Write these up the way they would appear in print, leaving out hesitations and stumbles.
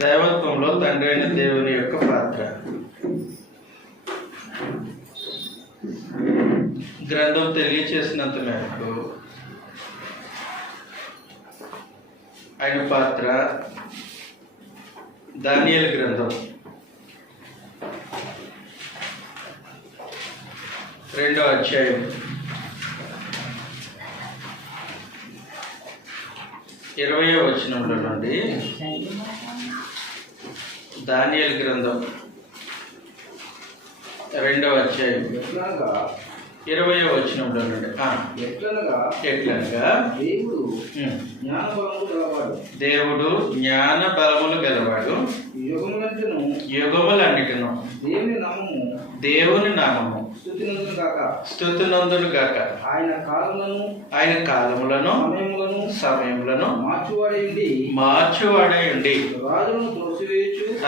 దైవత్వంలో తండ్రి అయిన దేవుని యొక్క పాత్ర. గ్రంథం తెలియచేసినంత మేరకు ఆయన పాత్ర దానియేలు గ్రంథం 2వ అధ్యాయం 20వ వచనంలో నుండి దానియేలు గ్రంథం 2వ అధ్యాయం 20వ వచనంలో నుండి ఎట్లనగా దేవుడు జ్ఞాన బలములు గలవాడు, యుగములన్నిటిను దేవుని నామము స్తుతినందును గాక. ఆయన కాలములను సమయములను మార్చువాడై ఉండి,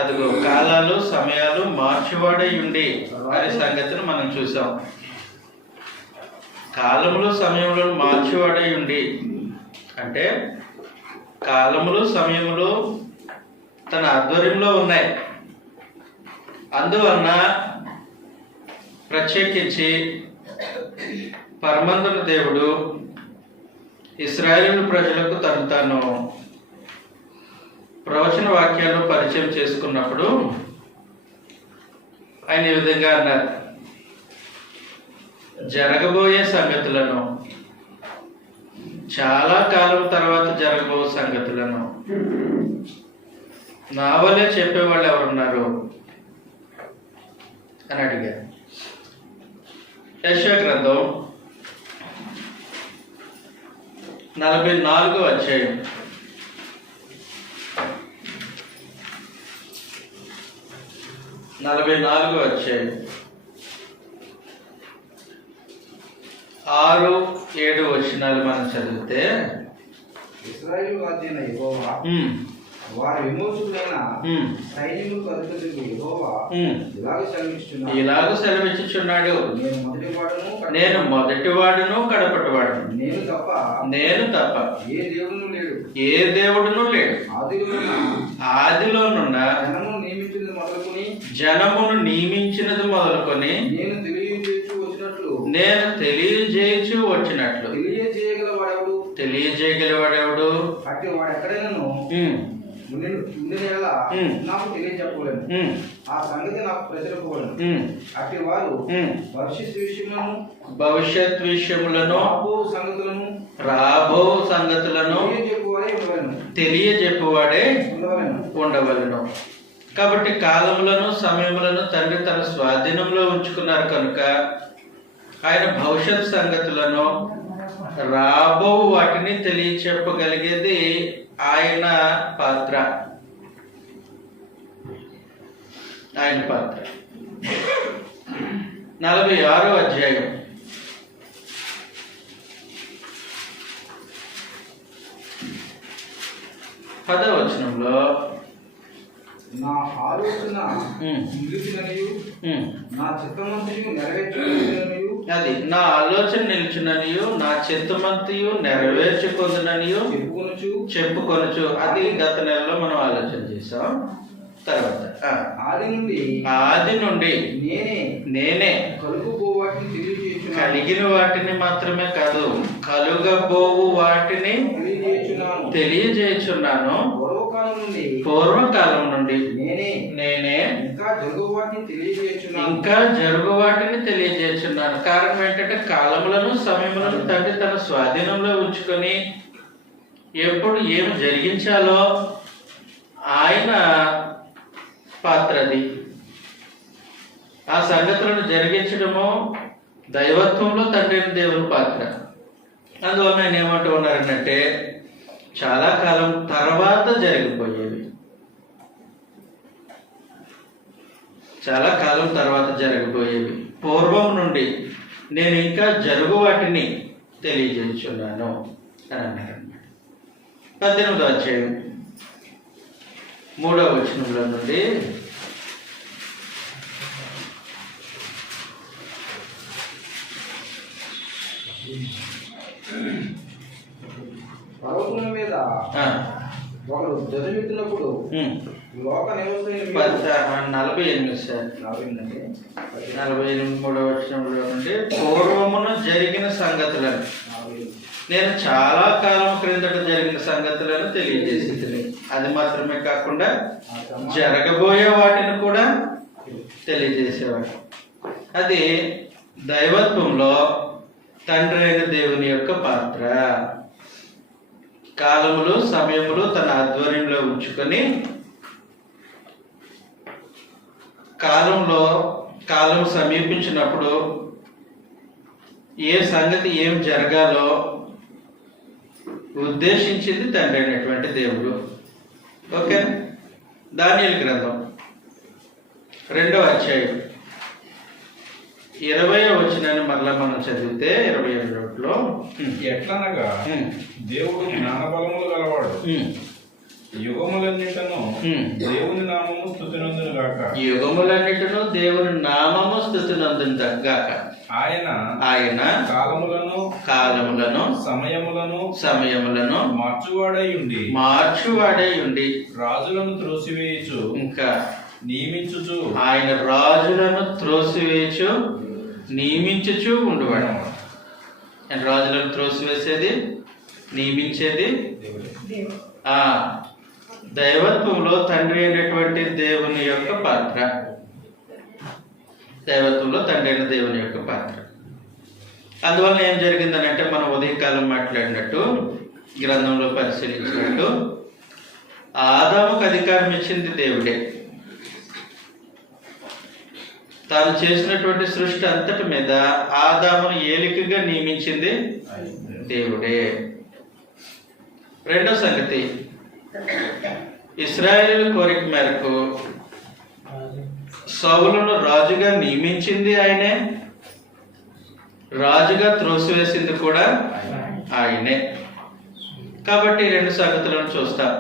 అదిగో కాలాలు సమయాలు మార్చువాడై ఉండి అనే సంగతిని మనం చూసాం. కాలములు సమయములను మార్చువాడై ఉండి అంటే కాలములు సమయములు తన ఆధ్వర్యంలో ఉన్నాయి. అందువలన ప్రత్యేకించి పరమందున దేవుడు ఇశ్రాయేలు ప్రజలకు తాను ప్రవచన వాక్యాలను పరిచయం చేసుకున్నప్పుడు ఆయన ఈ విధంగా అన్నారు: జరగబోయే సంగతులను, చాలా కాలం తర్వాత జరగబోయే సంగతులను నా వల్లే చెప్పేవాళ్ళు ఎవరున్నారు అని అడిగారు. యెషయా గ్రంథం 44వ అధ్యాయం 44వ అధ్యాయం 6-7 వచనాలు మనం చదివితే, ఇశ్రాయేలు రాజైన యెహోవా వారి విమోచకుడైన సైన్యములకు అధిపతియగు యెహోవా ఇలాగ సెలవిచ్చుచున్నాడు: నేను మొదటివాడును కడపటివాడును, నేను తప్ప ఏ దేవుడును లేడు. ఆదిలోనున్న జనమును నియమించినది మొదలుకొని నేను తెలియజేయచ్చు వచ్చినట్లు. తెలియజేయగలవాడెవడు? అట్టి వాడు ఎక్కడైనాను నాకు తెలియజెప్పలేను, ఆ సంగతి నాకు ప్రచురపవలను. అట్టి వారు భవిష్యత్ విషయములను రాబో సంగతులను తెలియజెప్పువాడే ఉండవలను. కాబట్టి కాలములను సమయములను తండ్రి తన స్వాధీనంలో ఉంచుకున్నారు కనుక ఆయన భవిష్యత్ సంగతులను రాబో వాటిని తెలియచెప్పగలిగేది ఆయన పాత్ర. ఆయన పాత్ర 46వ అధ్యాయం 10వ వచనంలో నా ఆలోచన నిలిచిననియు నా చిత్తమంతయు నెరవేర్చుకొనుననియు, అది నా ఆలోచన నిలిచిననియు నా చిత్తమంతయు నెరవేర్చుకొనుననియు చెప్పుకొనుచు. అది గత నెలలో మనం ఆలోచన చేసాం. తర్వాత ఆది నుండి నేనే కలిగిన వాటిని మాత్రమే కాదు, కలుగబోవు వాటిని తెలియజేయుచున్నాను. పూర్వకాలం నుండి నేనే ఇంకా జరుగు వాటిని తెలియజేస్తున్నాను. కారణం ఏంటంటే కాలములను సమయములను తండ్రి తన స్వాధీనంలో ఉంచుకొని ఎప్పుడు ఏమి జరిగించాలో ఆయన పాత్రది. ఆ సంగతులను జరిగించడము దైవత్వంలో తండ్రి దేవుని పాత్ర. అందువల్ల నేను ఏమంటూ ఉన్నారనంటే చాలా కాలం తర్వాత జరిగిపోయేవి, చాలా కాలం తర్వాత జరగబోయేవి. పూర్వం నుండి నేను ఇంకా జరుగు వాటిని తెలియజేస్తున్నాను అని అన్నారన్నమాట. 18వ అధ్యాయం 3వ వచనంలో నుండి పర్వతముల మీద ఆ, ఒకడు ధ్వజమెత్తినప్పుడు ఉమ్. లోక నివసులైన మీరు 48 సార్. 48 43వ వచనంలో నుండి పూర్వమున జరిగిన సంగతులను నేను చాలా కాలం క్రిందట జరిగిన సంగతులను తెలియజేసింది. అది మాత్రమే కాకుండా జరగబోయే వాటిని కూడా తెలియజేసేవాడు. అది దైవత్వంలో తండ్రి అయిన దేవుని యొక్క పాత్ర. కాలములు సమయములు తన ఆధ్వర్యంలో ఉంచుకొని కాలం సమీపించినప్పుడు ఏ సంగతి ఏం జరగాలో ఉద్దేశించింది తండ్రి అయినటువంటి దేవుడు. ఓకే. దానియేలు గ్రంథం 2వ అధ్యాయం 20వ వచనాన్ని మరలా మనం చదివితే 22లో ఎట్లనగా దేవుడు జ్ఞానబలములు గలవాడు, యుగములన్నిటను దేవుని నామము స్తుతినందును గాక. యుగములన్నిటిను దేవుని నామము స్తుతినందును గాక. ఆయన కాలములను సమయములను మార్చువాడై ఉండి రాజులను త్రోసివేయచ్చు ఇంకా నియమించుచు ఆయన రాజులను త్రోసివేయచ్చు నియమించుచు ఉండేవాడు. ఆయన రాజులను త్రోసివేసేది నియమించేది ఆ దైవత్వంలో తండ్రి అయినటువంటి దేవుని యొక్క పాత్ర. దైవత్వంలో తండ్రి అయిన దేవుని యొక్క పాత్ర. అందువల్ల ఏం జరిగిందని అంటే మనం ఉదయకాలం మాట్లాడినట్టు గ్రంథంలో పరిశీలించినట్టు ఆదాముకు అధికారం ఇచ్చింది దేవుడే. తాను చేసినటువంటి సృష్టి అంతటి మీద ఆదామును ఏలికగా నియమించింది దేవుడే. రెండో సంగతి, ఇశ్రాయేలు కోరిక మేరకు సౌలును రాజుగా నియమించింది ఆయనే, రాజుగా త్రోసివేసింది కూడా ఆయనే. కాబట్టి రెండు సంగతులను చూస్తాం.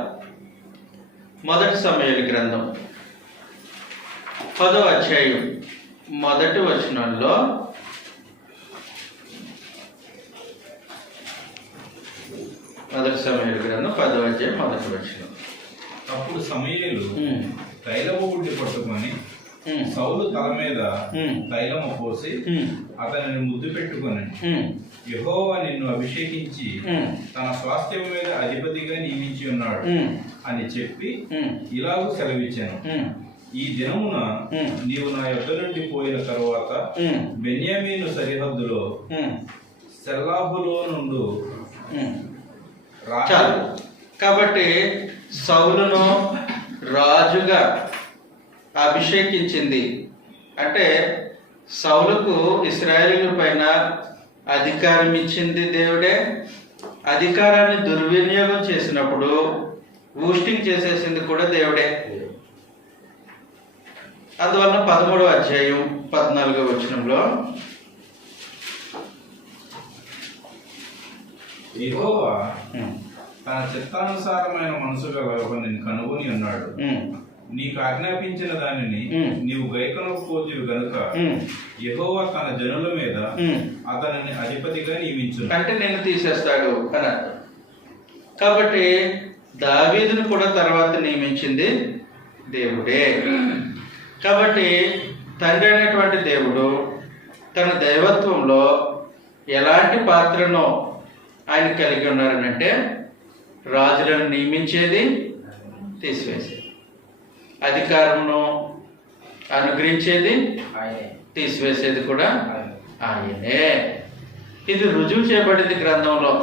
మొదటి సమూయేలు గ్రంథం 10వ అధ్యాయం 1వ వచనంలో మొదటి సమూయేలు గ్రంథం 10వ అధ్యాయం 1వ వచనం. అప్పుడు సమూయేలు తైలము గుడ్డి పట్టుకొని సౌలు తల మీద తైలము పోసి అతనిని ముద్దు పెట్టుకొని, యెహోవా నిన్ను అభిషేకించి తన స్వాస్థ్యం మీద అధిపతిగా నియమించి ఉన్నాడు అని చెప్పి ఇలాగూ సెలవిచ్చాను. ఈ దినమున నీవు నా యొద్ద నుండి పోయిన తరువాత బెన్యామీను సరిహద్దులో సెల్లాహులో నుండు చాలు. కాబట్టి సౌలును రాజుగా అభిషేకించింది అంటే సౌలుకు ఇశ్రాయేలు పైన అధికారం ఇచ్చింది దేవుడే. అధికారాన్ని దుర్వినియోగం చేసినప్పుడు బూస్టింగ్ చేసేసింది కూడా దేవుడే. అందువలన 13వ అధ్యాయం 14వ వచనంలో యెహోవా తన చిత్తానుసారమైన మనసు గల ఒకరిని కనుగొని ఉన్నాడు. నీకు ఆజ్ఞాపించిన దానిని నీవు గైకొనకపోతివి గనుక యెహోవా తన జనుల మీద అతనిని అధిపతిగా నియమించును. అంటే నేను తీసేస్తాడు అని అర్థం. కాబట్టి దావీదును కూడా తర్వాత నియమించింది దేవుడే. కాబట్టి తండ్రి అయినటువంటి దేవుడు తన దైవత్వంలో ఎలాంటి పాత్రను ఆయన కలిగి ఉన్నారనంటే రాజులను నియమించేది, తీసివేసేది, అధికారమును అనుగ్రహించేది, తీసివేసేది కూడా ఆయనే. ఇది రుజువు చేయబడింది గ్రంథంలో,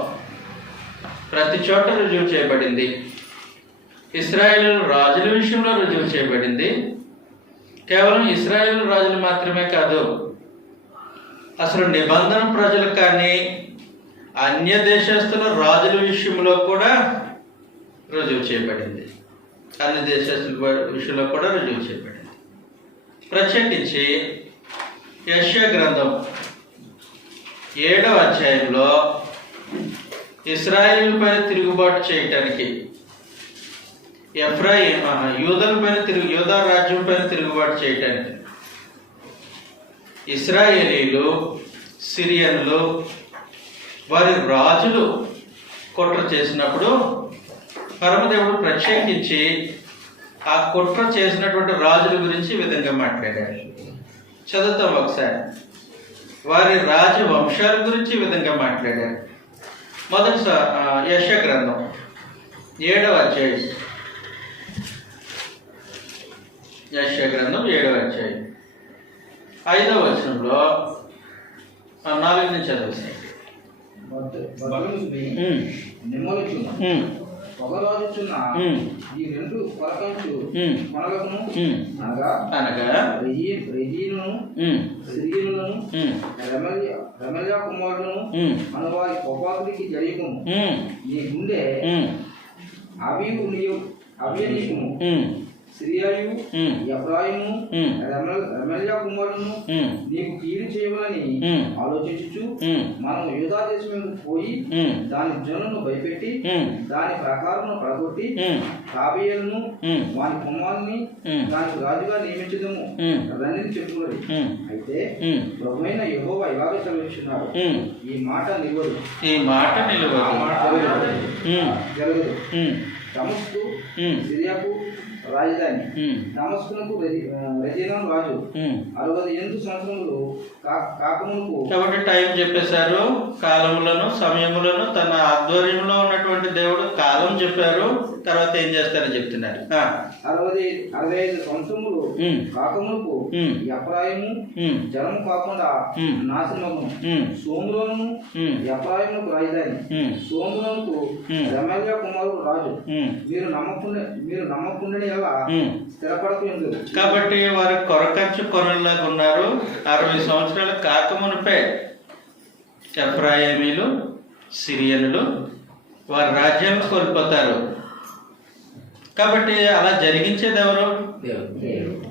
ప్రతి చోట రుజువు చేయబడింది. ఇశ్రాయేలు రాజుల విషయంలో రుజువు చేయబడింది. కేవలం ఇశ్రాయేలు రాజులు మాత్రమే కాదు, అసలు నిబంధన ప్రజలు కానీ అన్య దేశస్తుల రాజుల విషయంలో కూడా రుజువు చేయబడింది. అన్ని దేశస్తుల విషయంలో కూడా రుజువు చేయబడింది. ప్రత్యేకించి యెషయా గ్రంథం 7వ అధ్యాయంలో ఇశ్రాయేలు పైన తిరుగుబాటు చేయటానికి యూదా రాజ్యం పైన తిరుగుబాటు చేయటానికి ఇశ్రాయేలీలు, సిరియన్లు, వారి రాజులు కుట్ర చేసినప్పుడు పరమదేవుడు ప్రత్యేకించి ఆ కుట్ర చేసినటువంటి రాజుల గురించి ఈ విధంగా మాట్లాడాడు. చదువుతాం ఒకసారి. వారి రాజ వంశాల గురించి ఈ విధంగా మాట్లాడారు. మొదటి యెషయా గ్రంథం 7వ అధ్యాయం. యెషయా గ్రంథం 7వ అధ్యాయం 5వ వచనంలో 4 నుంచి చదువుతాయి. నిమ్మలుచున్న పొగరాజుచున్న ఈ రెండు కొరకంచు కొనలను అనగా రెజీనును సిరియనులను రెమల్యా కుమారులను అను వారి కోపాకుడికి జరిగము. నీ గుండె అభినీకుము సిరియాయు ఎఫ్రాయిము రెమల్యా కుమారులను నీకు కీడు చేయమని ఆలోచించుచు మనం యూదా దేశం పోయి దాని జనులను భయపెట్టి దాని ప్రకారమును పడగొట్టి తాబేయులను వాని కుమారుని దానికి రాజుగా నియమించదము రండి చెప్పుకోరు. అయితే ప్రభువైన యెహోవా ఇలాగ సెలవిస్తున్నాడు, ఈ మాట నిలవదు, జరగదు. దమస్కు సిరియాకు రాజధాని, దమస్కునకు రెజీనాను రాజు 68 సంవత్సరములు కాకమునకు. కాబట్టి టైం చెప్పేశారు, కాలములను సమయములను తన ఆధ్వర్యంలో ఉన్నటువంటి దేవుడు కాలం చెప్పారు. తర్వాత ఏం చేస్తారని చెప్తున్నారు. 65 సంవత్సరములు కాకమునకు ఎఫ్రాయిము జనము కాకుండా నాశనము. సోములోను ఎఫ్రాయిమునకు రాజధాని, సోములోనుకు రెమల్యా కుమారుడు రాజు. మీరు నమ్మకుండని ఎలా స్థిరపడకుండా. కాబట్టి వారు కొరకచ్చు కొనలాగా ఉన్నారు. 60 సంవత్సరాలు కాకమునిపే ఎఫ్రాయిమీలు సిరియనులు వారి రాజ్యాన్ని కోల్పోతారు. కాబట్టి అలా జరిగించేది ఎవరు?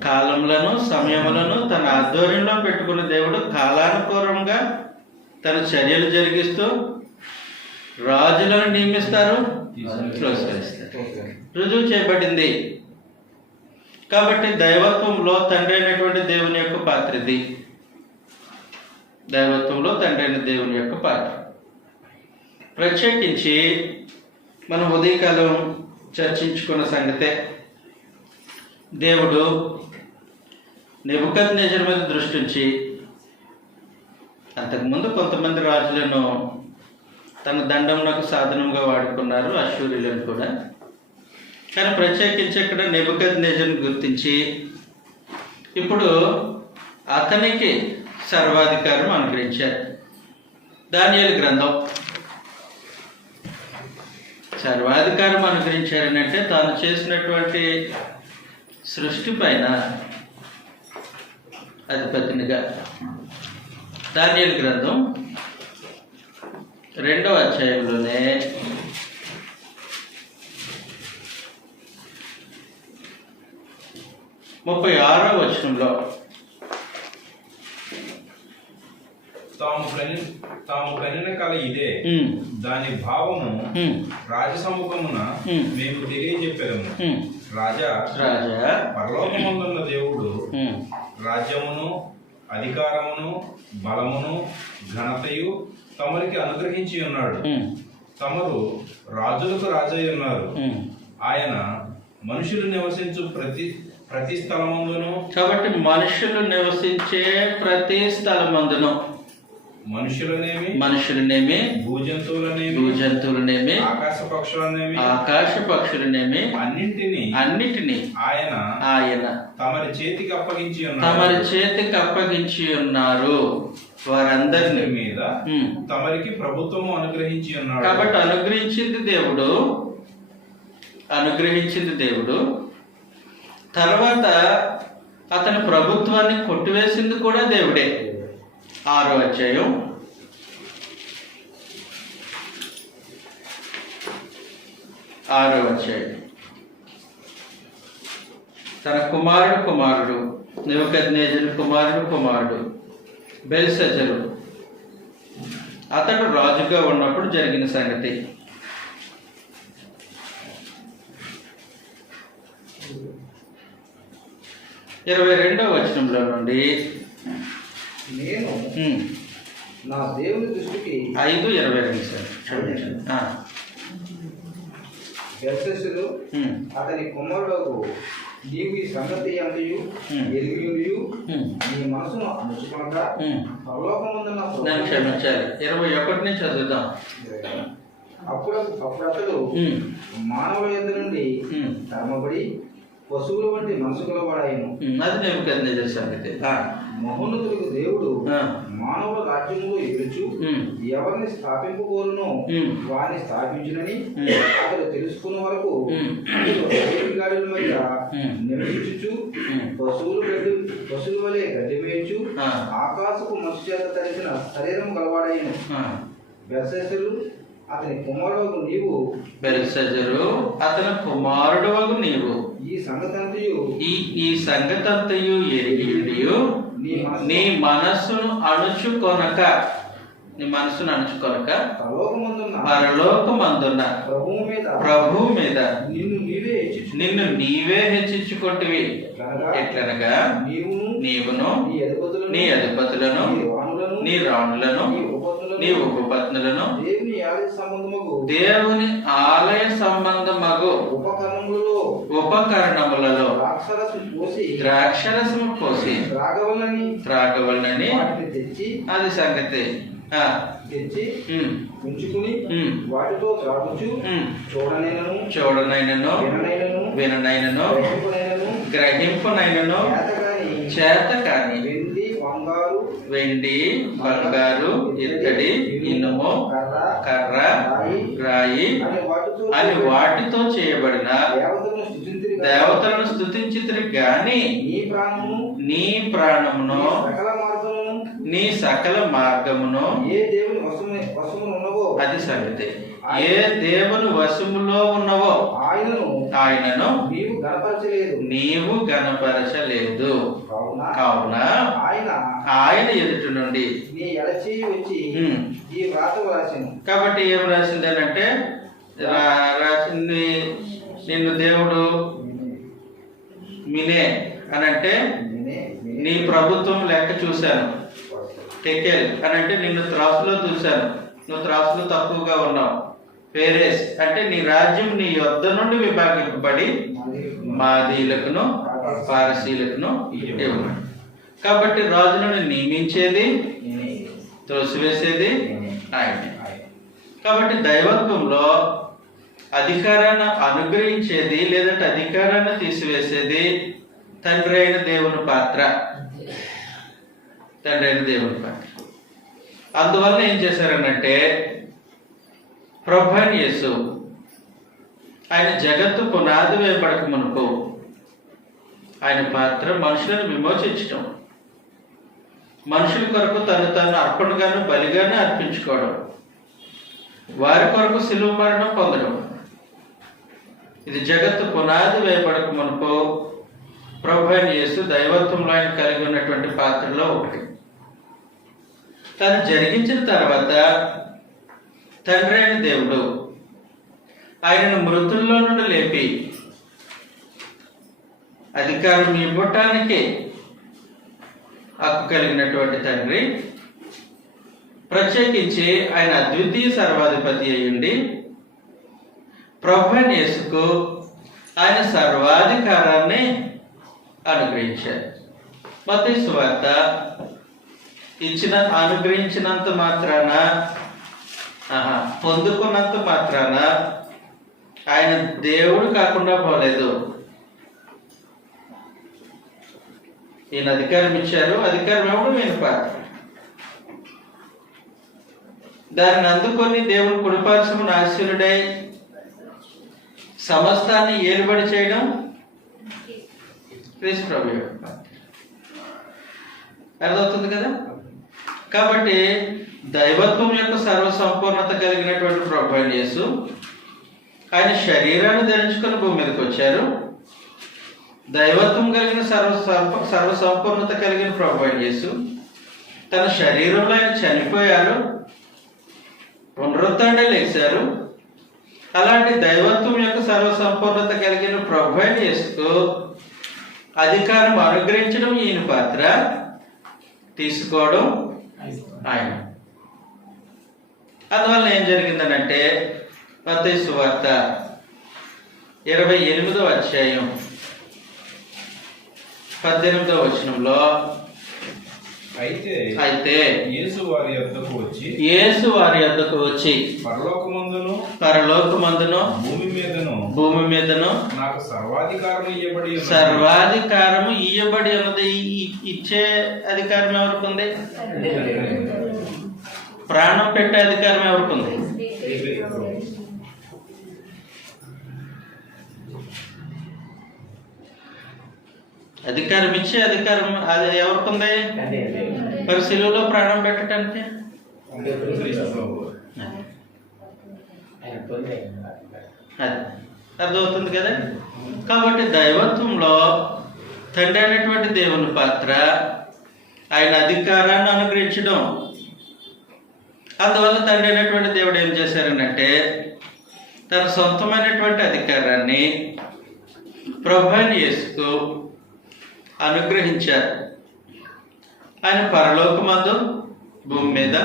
కాలములను సమయములను తన ఆధ్వర్యంలో పెట్టుకున్న దేవుడు కాలానుకూలంగా తన చర్యలు జరిగిస్తూ రాజులను నియమిస్తారు, రుజువు చేయబడింది. కాబట్టి దైవత్వంలో తండ్రి అయినటువంటి దేవుని యొక్క పాత్ర ఇది. దైవత్వంలో తండ్రి అయిన దేవుని యొక్క పాత్ర. ప్రత్యేకించి మనం ఉదయకాలం చర్చించుకున్న సంగతే, దేవుడు నెబుకద్నెజరు మీద దృష్టి ఉంచి అంతకుముందు కొంతమంది రాజులను తన దండంలోకి సాధనంగా వాడుకున్నారు, అశ్షూరీయులను కూడా. కానీ ప్రత్యేకించి ఇక్కడ నెబుకద్నెజరుని గుర్తించి ఇప్పుడు అతనికి సర్వాధికారం అనుగ్రహించారు. దానియేలు గ్రంథం. సర్వాధికారం అనుగ్రహించారనంటే తాను చేసినటువంటి సృష్టి పైన అధిపతినిగా. దానియేలు గ్రంథం 2వ అధ్యాయంలోనే 36వ వచనంలో తాము కనిన కల ఇదే, దాని భావము రాజసముఖమున మేము తెలియజెప్పాము. రాజా పరలోకమందున్న దేవుడు రాజ్యమును అధికారమును బలమును ఘనతయు తమరికి అనుగ్రహించి ఉన్నాడు. తమరు రాజులకు రాజై ఉన్నారు. ఆయన మనుషులు నివసించు ప్రతి స్థలమందును. కాబట్టి మనుషులు నివసించే ప్రతి స్థలమందును, మనుషులనేమి భూజంతువులనేమి ఆకాశ పక్షులనేమి అన్నిటినీ ఆయన తమరి చేతికి అప్పగించి ఉన్నారు. వారందరి మీద తమరికి ప్రభుత్వము అనుగ్రహించి ఉన్నాడు. కాబట్టి అనుగ్రహించింది దేవుడు. తర్వాత అతని ప్రభుత్వాన్ని కొట్టివేసింది కూడా దేవుడే. 6వ అధ్యాయం 6వ అధ్యాయం. తన కుమారుడు నెబుకద్నెజరు కుమారుడు బెల్షస్సరు అతడు రాజుగా ఉన్నప్పుడు జరిగిన సంగతి. 22వ వచనంలో నుండి నేను నా దేవుని దృష్టికి 5:22 సార్ చూడండి. బెల్షస్సరు అతని కుమారుడు నీవు ఈ సంగతి అంతయు ఎరిగియుండియు నీ మనసును అణుచుకొనక పరలోకమందున్న నన్ను క్షమించాలి. 21 నుంచి చదువుదాం. అప్పుడు అతడు మానవుల యొద్ద నుండి తరమబడి పశువుల వంటి మనసు గలవాడాయను. అది నెబుకద్నెజరు సంగతి. మహోన్నతులకు దేవుడు మానవుల రాజ్యములో ఎదురుచు ఎవరిని స్థాపింపకోరునో వారిని స్థాపించునని అతడు తెలుసుకున్న వరకు గాడిల మధ్య నివసించుచు పశువుల వలె గడ్డి వేయచ్చు ఆకాశపు మనిషి చేత తరిచిన శరీరం గలవాడైన బెల్షస్సరు అతని కుమారుడు నీవు ఈ సంగతంతయు ఎరిగియుండియు నీ మనస్సును అణుచుకొనక పరలోకమందున్న ప్రభువు మీద నిన్ను నీవే హెచ్చించుకొంటివి. ఎట్లనగా నీవును నీ అధిపతులను నీ రాణులను నీ ఉపపత్నులను దేవుని ఆలయ సంబంధమగు ఉపకరణములలో ద్రాక్షరసము పోసి త్రాగవలనని అది సంగతి తెచ్చి ఉంచుకుని వాటితో త్రాగుచు చూడనైనను విననైనను గ్రహింపునైనను చేత కాని వెండి బంగారు ఇత్తడి ఇనుము కర్ర రాయి అని వాటితో చేయబడిన దేవతలను స్తుతించితిరి గాని నీ ప్రాణమును నీ సకల మార్గమును అది సంగతి ఏ దేవుని వశములో ఉన్నవో ఆయనను నీవు గణపరచలేదు. కావున ఆయన ఎదుటి నుండి కాబట్టి ఏం రాసింది అంటే రాసింది నిన్ను దేవుడు మినే అని అంటే నీ ప్రభుత్వం లెక్క చూశాను. టెకెల్ అని అంటే నిన్ను త్రాసులో చూశాను, నువ్వు త్రాసులో తక్కువగా ఉన్నావు. పేరేస్ అంటే నీ రాజ్యం నీ యొద్ద నుండి విభాగింపబడి మాదీలకును పారసీలకును ఇవ్వను. కాబట్టి రాజులను నియమించేది త్రోసివేసేది ఆయనే. కాబట్టి దైవత్వంలో అధికారాన్ని అనుగ్రహించేది లేదంటే అధికారాన్ని తీసివేసేది తండ్రి అయిన దేవుని పాత్ర. అందువల్ల ఏం చేశారనంటే ప్రభువైన యేసు ఆయన జగత్తు పునాది వేయబడక మునుపు ఆయన పాత్ర మనుషులను విమోచించడం, మనుషుల కొరకు తను అర్పణగాను బలిగాను అర్పించుకోవడం, వారి కొరకు శిలువ మరణం పొందడం. ఇది జగత్తు పునాది వేయబడక మునుపు ప్రభువైన యేసు దైవత్వంలో ఆయన కలిగి ఉన్నటువంటి పాత్రలో ఒకటి. తను జరిగించిన తర్వాత తండ్రి అయిన దేవుడు ఆయనను మృతుల్లో నుండి లేపి అధికారం ఇవ్వటానికి హక్కు కలిగినటువంటి తండ్రి ప్రత్యేకించి ఆయన అద్వితీయ సర్వాధిపతి అయ్యుండి ప్రభువైన యేసుకు ఆయన సర్వాధికారాన్ని అనుగ్రహించారు. మత్తయి సువార్త అనుగ్రహించినంత మాత్రాన పొందుకున్నంత మాత్రాన ఆయన దేవుడు కాకుండా పోలేదు. ఈయన అధికారం ఇచ్చారు, అధికారం ఇవ్వడం ఈయన పాత్ర. దానిని అందుకొని దేవుడు కుడిపార్శ్వమున ఆశీనుడై సమస్తాన్ని ఏలుబడి చేయడం క్రీస్తు ప్రభు అర్థమవుతుంది కదా. కాబట్టి దైవత్వం యొక్క సర్వసంపూర్ణత కలిగినటువంటి ప్రభువైన యేసు ఆయన శరీరాన్ని ధరించుకొని భూమి మీదకి వచ్చారు. దైవత్వం కలిగిన సర్వసంపూర్ణత కలిగిన ప్రభువైన యేసు తన శరీరంలో ఆయన చనిపోయారు, పునరుత్థానం లేచారు. అలాంటి దైవత్వం యొక్క సర్వసంపూర్ణత కలిగిన ప్రభువైన యేసుకు అధికారం అనుగ్రహించడం ఈయన పాత్ర, తీసుకోవడం ఆయన. అందువల్ల ఏం జరిగిందనంటే మత్తయి సువార్త 28వ అధ్యాయం 18వ వచనంలో అయితే యేసు వారి యొద్దకు వచ్చి పరలోకమందును భూమి మీదను నాకు సర్వాధికారము ఇయ్యబడి ఉన్నది. ఇచ్చే అధికారం ఎవరికి ఉంది? ప్రాణం పెట్టే అధికారం ఎవరికి ఉంది? అధికారం ఇచ్చే అధికారం అది ఎవరికి ఉంది? మరి సిలువలో ప్రాణం పెట్టడానికి అది అర్థమవుతుంది కదా. కాబట్టి దైవత్వంలో తండ్రి అనేటువంటి దేవుని పాత్ర ఆయన అధికారాన్ని అనుగ్రహించడం. అందువల్ల తండ్రి అయినటువంటి దేవుడు ఏం చేశారనంటే తన సొంతమైనటువంటి అధికారాన్ని ప్రభువైన యేసుకు అనుగ్రహించారు. ఆయన పరలోకమందు భూమి మీద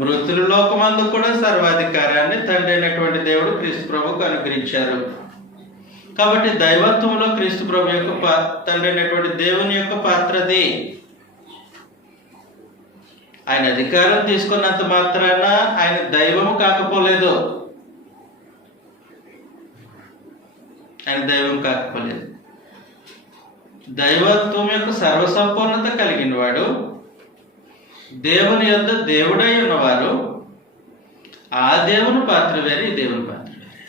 మృతుల లోకమందు కూడా సర్వాధికారాన్ని తండ్రి అయినటువంటి దేవుడు క్రీస్తు ప్రభువుకు అనుగ్రహించారు. కాబట్టి దైవత్వంలో క్రీస్తు ప్రభు యొక్క తండ్రి అయినటువంటి దేవుని యొక్క పాత్రది. ఆయన అధికారం తీసుకున్నంత మాత్రాన ఆయన దైవము కాకపోలేదు. ఆయన దైవం కాకపోలేదు. దైవత్వం యొక్క సర్వసంపూర్ణత కలిగిన వాడు, దేవుని యొద్ద దేవుడై ఉన్నవారు. ఆ దేవుని పాత్ర వేరే, ఈ దేవుని పాత్ర వేరే.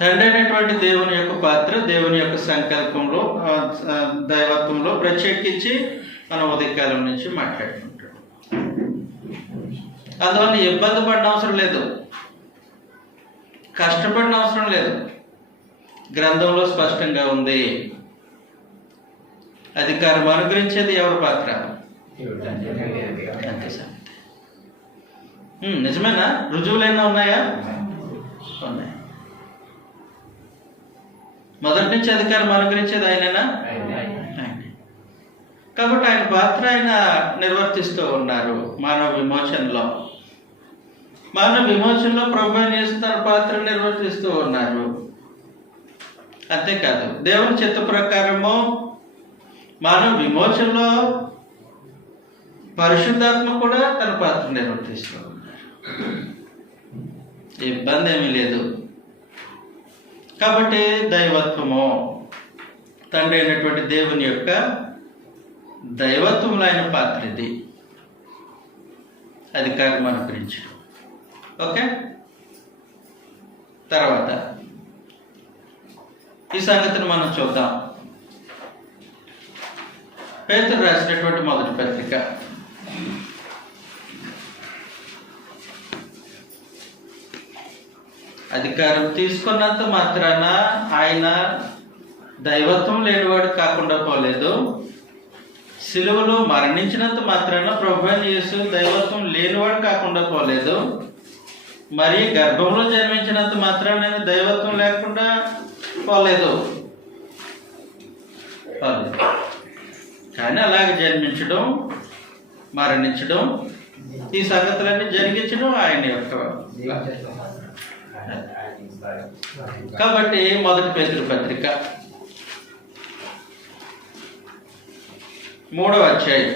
తండ్రి అయినటువంటి దేవుని యొక్క పాత్ర దేవుని యొక్క సంకల్పంలో దైవత్వంలో ప్రత్యేకించి మనం ఉదయకాలం నుంచి మాట్లాడుకుంటాం. అందువల్ల ఇబ్బంది పడిన అవసరం లేదు, కష్టపడిన అవసరం లేదు. గ్రంథంలో స్పష్టంగా ఉంది. అధికారం అనుగ్రహించేది ఎవరి పాత్ర? అంతే సార్. నిజమేనా? రుజువులైనా ఉన్నాయా? ఉన్నాయి. మొదటి నుంచి అధికారం అనుగ్రహించేది ఆయనేనా? కాబట్టి ఆయన పాత్ర ఆయన నిర్వర్తిస్తూ ఉన్నారు. మానవ విమోచనలో ప్రభువైన యేసు తన పాత్ర నిర్వర్తిస్తూ ఉన్నారు. అంతేకాదు, దేవుని చిత్త ప్రకారము మానవ విమోచనలో పరిశుద్ధాత్మ కూడా తన పాత్ర నిర్వర్తిస్తూ ఉన్నారు. ఇబ్బంది ఏమీ లేదు. కాబట్టి దైవత్వము తండ్రి అయినటువంటి దేవుని యొక్క దైవత్వంలో ఆయన పాత్ర ఇది. అధికారం అనుగ్రహించడం. ఓకే, తర్వాత ఈ సంగతిని మనం చూద్దాం. పేతురు రాసినటువంటి మొదటి పత్రిక అధికారం తీసుకున్నంత మాత్రాన ఆయన దైవత్వం లేనివాడు కాకుండా పోలేదు. సిలువలో మరణించినంత మాత్రాన ప్రభువైన యేసు దైవత్వం లేనివాడు కాకుండా పోలేదు. మరి గర్భంలో జన్మించినంత మాత్రాన నేను దైవత్వం లేకుండా పోలేదు. కానీ అలాగే జన్మించడం, మరణించడం, ఈ సంగతులన్నీ జరిగించడం ఆయన యొక్క. కాబట్టి మొదటి పేతురు పత్రిక 3వ అధ్యాయం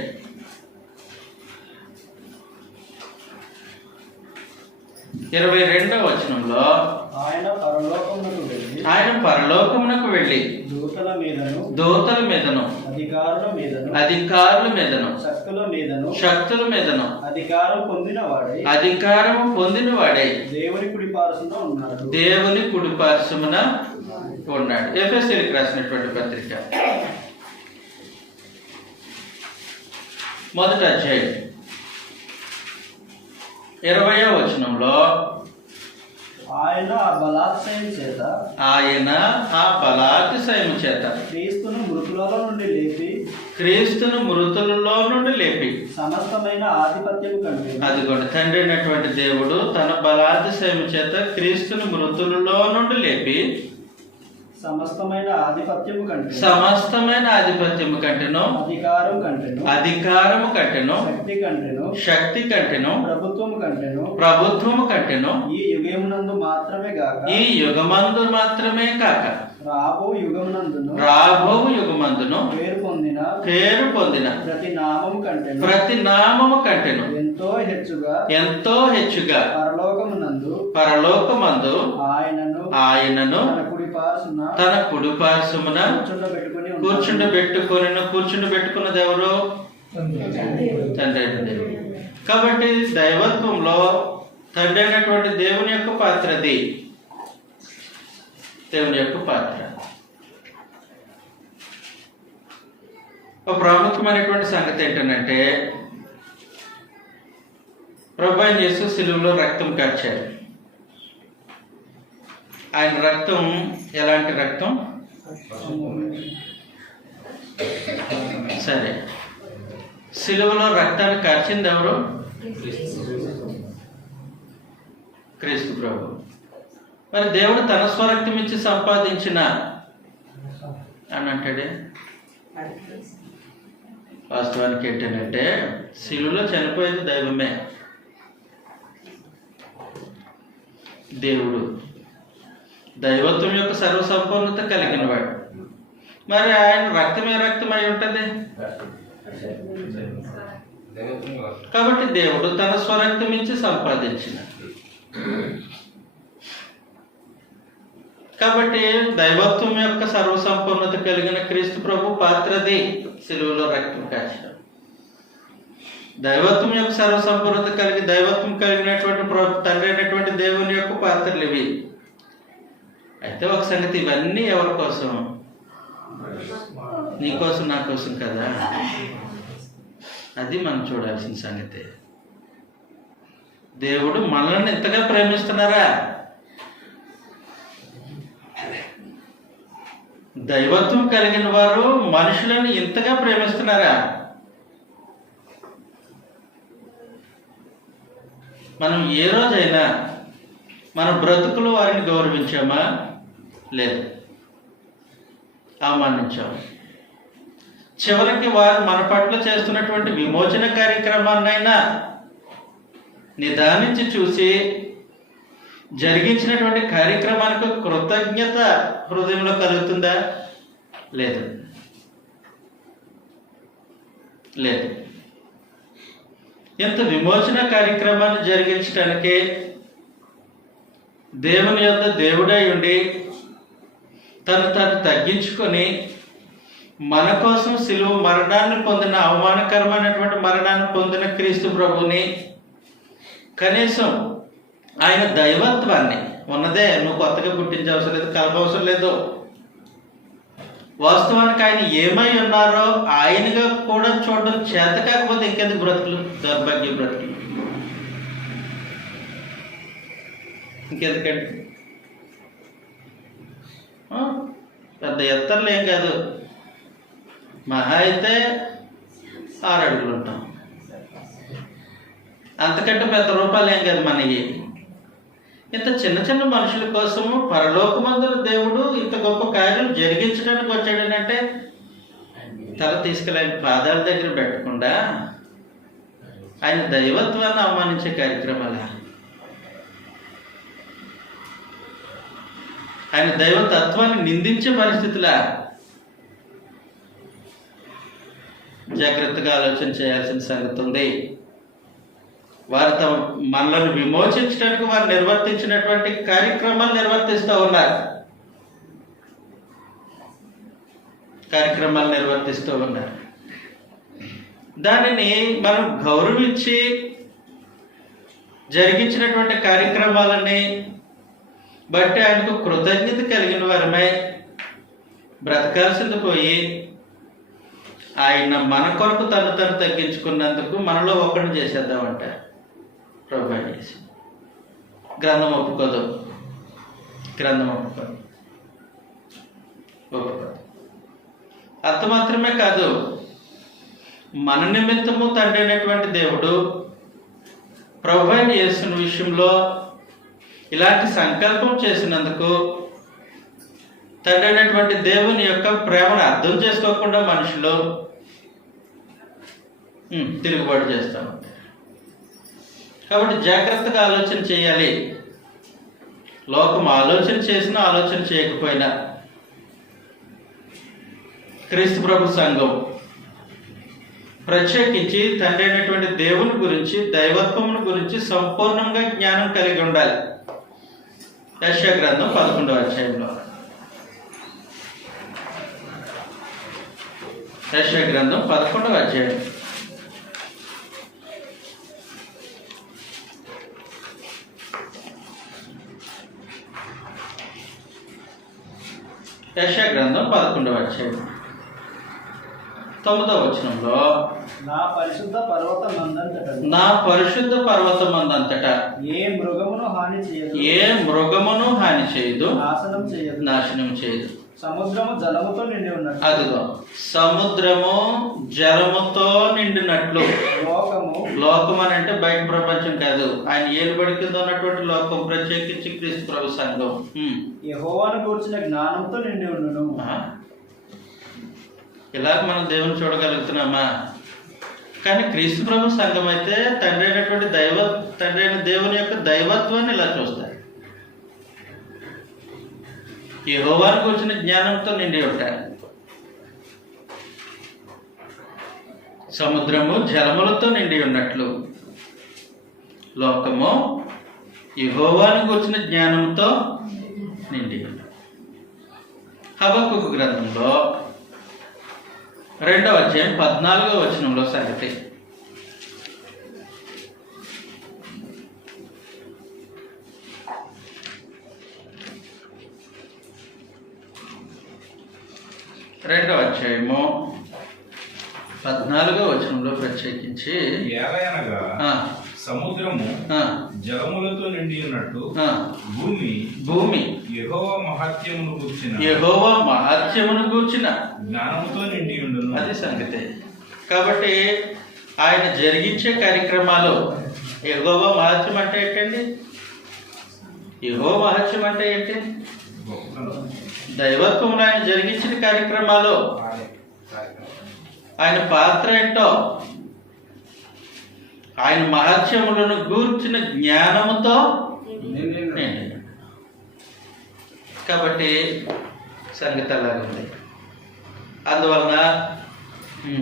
22వ వచనంలో ఆయన పరలోకమునకు వెళ్ళి దూతల మీదను అధికారుల మీదను శక్తుల మీదను అధికారము పొందినవాడై దేవుని కుడిపార్శ్వమున ఉన్నాడు. ఎఫెసీయులకు రాసినటువంటి పత్రిక 1వ అధ్యాయం 20వ వచనంలో ఆయన ఆ బలాతిశయము చేత క్రీస్తును మృతులలో నుండి లేపి సమస్తమైన ఆధిపత్యము కంటే అదిగోండి, తండ్రి అయినటువంటి దేవుడు తన బలాతిశయము చేత క్రీస్తును మృతులలో నుండి లేపి సమస్తమైన ఆధిపత్యము కంటే సమస్తమైన ఆధిపత్యము కంటేను అధికారం కంటేను అధికారము కంటేను శక్తి కంటేను శక్తి కంటేను ప్రభుత్వము కంటేను ప్రభుత్వము కంటేను ఈ యుగమునందు మాత్రమే గాక ఈ యుగమందు మాత్రమే కాక రాబో యుగమునందును రాబో యుగమందును పేరు పొందిన ప్రతి నామము కంటేను ఎంతో హెచ్చుగా పరలోకమందు ఆయనను తన కుడి పార్శ్వమున కూర్చుండబెట్టుకున్నది ఎవరు? తండ్రి అయిన దేవుడు. కాబట్టి దైవత్వంలో తండ్రి అయినటువంటి దేవుని యొక్క పాత్రది. దేవుని యొక్క పాత్ర ఒక ప్రాముఖ్యమైనటువంటి సంగతి ఏంటంటే, ప్రభువైన యేసు శిలువలో రక్తం కార్చారు. ఆయన రక్తం ఎలాంటి రక్తం? సరే, శిలువలో రక్తాన్ని కార్చింది ఎవరు? క్రీస్తు ప్రభు. మరి దేవుడు తన స్వరక్తం ఇచ్చి సంపాదించిన అని అంటాడే. వాస్తవానికి ఏంటంటే, శిలువలో చనిపోయేది దైవమే, దేవుడు దైవత్వం యొక్క సర్వసంపూర్ణత కలిగిన వాడు. మరి ఆయన రక్తమే రక్తమై ఉంటుంది. కాబట్టి దేవుడు తన స్వరక్తం ఇచ్చి సంపాదించిన, కాబట్టి దైవత్వం యొక్క సర్వసంపూర్ణత కలిగిన క్రీస్తు ప్రభు పాత్రది శిలువలో రక్తం కాచడం. దైవత్వం యొక్క సర్వసంపూర్ణత కలిగి దైవత్వం కలిగినటువంటి తండ్రి అయినటువంటి దేవుని యొక్క పాత్రలు ఇవి. అయితే ఒక సంగతి, ఇవన్నీ ఎవరి కోసం? నీ కోసం, నా కోసం కదా. అది మనం చూడాల్సిన సంగతి. దేవుడు మనల్ని ఎంతగా ప్రేమిస్తున్నారా? దైవత్వం కలిగిన వారు మనుషులను ఇంతగా ప్రేమిస్తున్నారా? మనం ఏ రోజైనా మన బ్రతుకులు వారిని గౌరవించామా? లేదు, అవమానించాము. చివరికి వారు మన పట్ల చేస్తున్నటువంటి విమోచన కార్యక్రమాన్నైనా నిదానించి చూసి జరిగించినటువంటి కార్యక్రమానికి కృతజ్ఞత హృదయంలో కలుగుతుందా? లేదు, లేదు. ఇంత విమోచన కార్యక్రమాన్ని జరిగించడానికి దేవుని యొద్ద దేవుడై ఉండి తను తగ్గించుకొని మన కోసం శిలువ మరణాన్ని పొందిన, అవమానకరమైనటువంటి మరణాన్ని పొందిన క్రీస్తు ప్రభుని కనీసం ఆయన దైవత్వాన్ని ఉన్నదే, నువ్వు కొత్తగా పుట్టించవసరం లేదు, కలపవసరం లేదు. వాస్తవానికి ఆయన ఏమై ఉన్నారో ఆయనగా కూడా చూడడం చేత కాకపోతే ఇంకెందుకు బ్రతుకులు, దౌర్భాగ్య బ్రతుకులు, ఇంకెందుకండి? పెద్ద ఎత్తర్లు ఏం కాదు, మహా అయితే 6 అడుగులు ఉంటాం, అంతకంటే పెద్ద రూపాయలు ఏం కాదు మనకి. ఇంత చిన్న చిన్న మనుషుల కోసము పరలోకమందున దేవుడు ఇంత గొప్ప కార్యాలు జరిగించడానికి వచ్చాడనంటే, తల తీసుకెళ్ళి ఆయన పాదాల దగ్గర పెట్టకుండా ఆయన దైవత్వాన్ని అవమానించే కార్యక్రమాల, ఆయన దైవతత్వాన్ని నిందించే పరిస్థితులా? జాగ్రత్తగా ఆలోచన చేయాల్సిన సంగతి ఉంది. వారు తమ మనలను విమోచించడానికి వారు నిర్వర్తించినటువంటి కార్యక్రమాలు నిర్వర్తిస్తూ ఉన్నారు. దానిని మనం గౌరవించి జరిగించినటువంటి కార్యక్రమాలని బట్టి ఆయనకు కృతజ్ఞత కలిగిన వారమై బ్రతకాల్సింది పోయి, ఆయన మన కొరకు తను తగ్గించుకున్నందుకు మనలో ఒకరిని చేసేద్దామంట. ప్రభు చేసి గ్రంథం ఒప్పుకోదు. అంత మాత్రమే కాదు, మన నిమిత్తము తండ్రి అయినటువంటి దేవుడు ప్రభు యేసు విషయంలో ఇలాంటి సంకల్పం చేసినందుకు తండ్రి అయినటువంటి దేవుని యొక్క ప్రేమను అర్థం చేసుకోకుండా మనుషులు తిరుగుబాటు చేస్తాం. కాబట్టి జాగ్రత్తగా ఆలోచన చేయాలి. లోకం ఆలోచన చేసినా ఆలోచన చేయకపోయినా క్రీస్తు ప్రభు సంఘం ప్రత్యేకించి తండ్రి అయినటువంటి దేవుని గురించి, దైవత్వమును గురించి సంపూర్ణంగా జ్ఞానం కలిగి ఉండాలి. యెషయా గ్రంథం 11వ అధ్యాయంలో, యెషయా గ్రంథం 11వ అధ్యాయం యెషయా గ్రంథం 11వ అధ్యాయం 9వ వచనంలో, నా పరిశుద్ధ పర్వతమందంతటా ఏ మృగమును హాని చేయదు, నాశనం చేయదు. సముద్రము జలముతో నిండి ఉన్నట్టు, అదిగో సముద్రము జలముతో నిండినట్లు. లోకం అని అంటే బయట ప్రపంచం కాదు, ఆయన ఏలుబడి కింద ఉన్నటువంటి లోకం, ప్రత్యేకించి క్రీస్తు ప్రభు సంఘం యెహోవాను గూర్చిన జ్ఞానంతో నిండి ఉండును. ఇలా మనం దేవుని చూడగలుగుతున్నామా? కానీ క్రీస్తు ప్రభు సంఘం అయితే తండ్రి అయినటువంటి తండ్రి అయిన దేవుని యొక్క దైవత్వాన్ని ఇలా చూస్తారు. యెహోవాను గురించిన జ్ఞానంతో నిండి ఉంటారు. సముద్రము జలములతో నిండి ఉన్నట్లు లోకము యెహోవాను గురించిన జ్ఞానంతో నిండి ఉన్నది. హబక్కూకు గ్రంథంలో 2వ అధ్యాయం 14వ వచనంలో సంగతి. రెండవ అధ్యాయము 14వ వచనంలో ప్రత్యేకించి, ఏలయనగా సముద్రము జలములతో నిండి ఉన్నట్టు భూమి యెహోవా మహాత్మ్యమును గూర్చిన జ్ఞానముతో నిండి ఉండును. అది సంగతి. కాబట్టి ఆయన జరిగించే కార్యక్రమాలు, యెహోవా మహత్యం అంటే ఏంటండి? యెహోవా మహత్యం అంటే ఏంటి? దైవత్వంలో ఆయన జరిగించిన కార్యక్రమాలు, ఆయన పాత్ర ఏంటో, ఆయన మహత్యములను గూర్చిన జ్ఞానముతో నిండి. కాబట్టి సంగతి అలాగుంది. అందువలన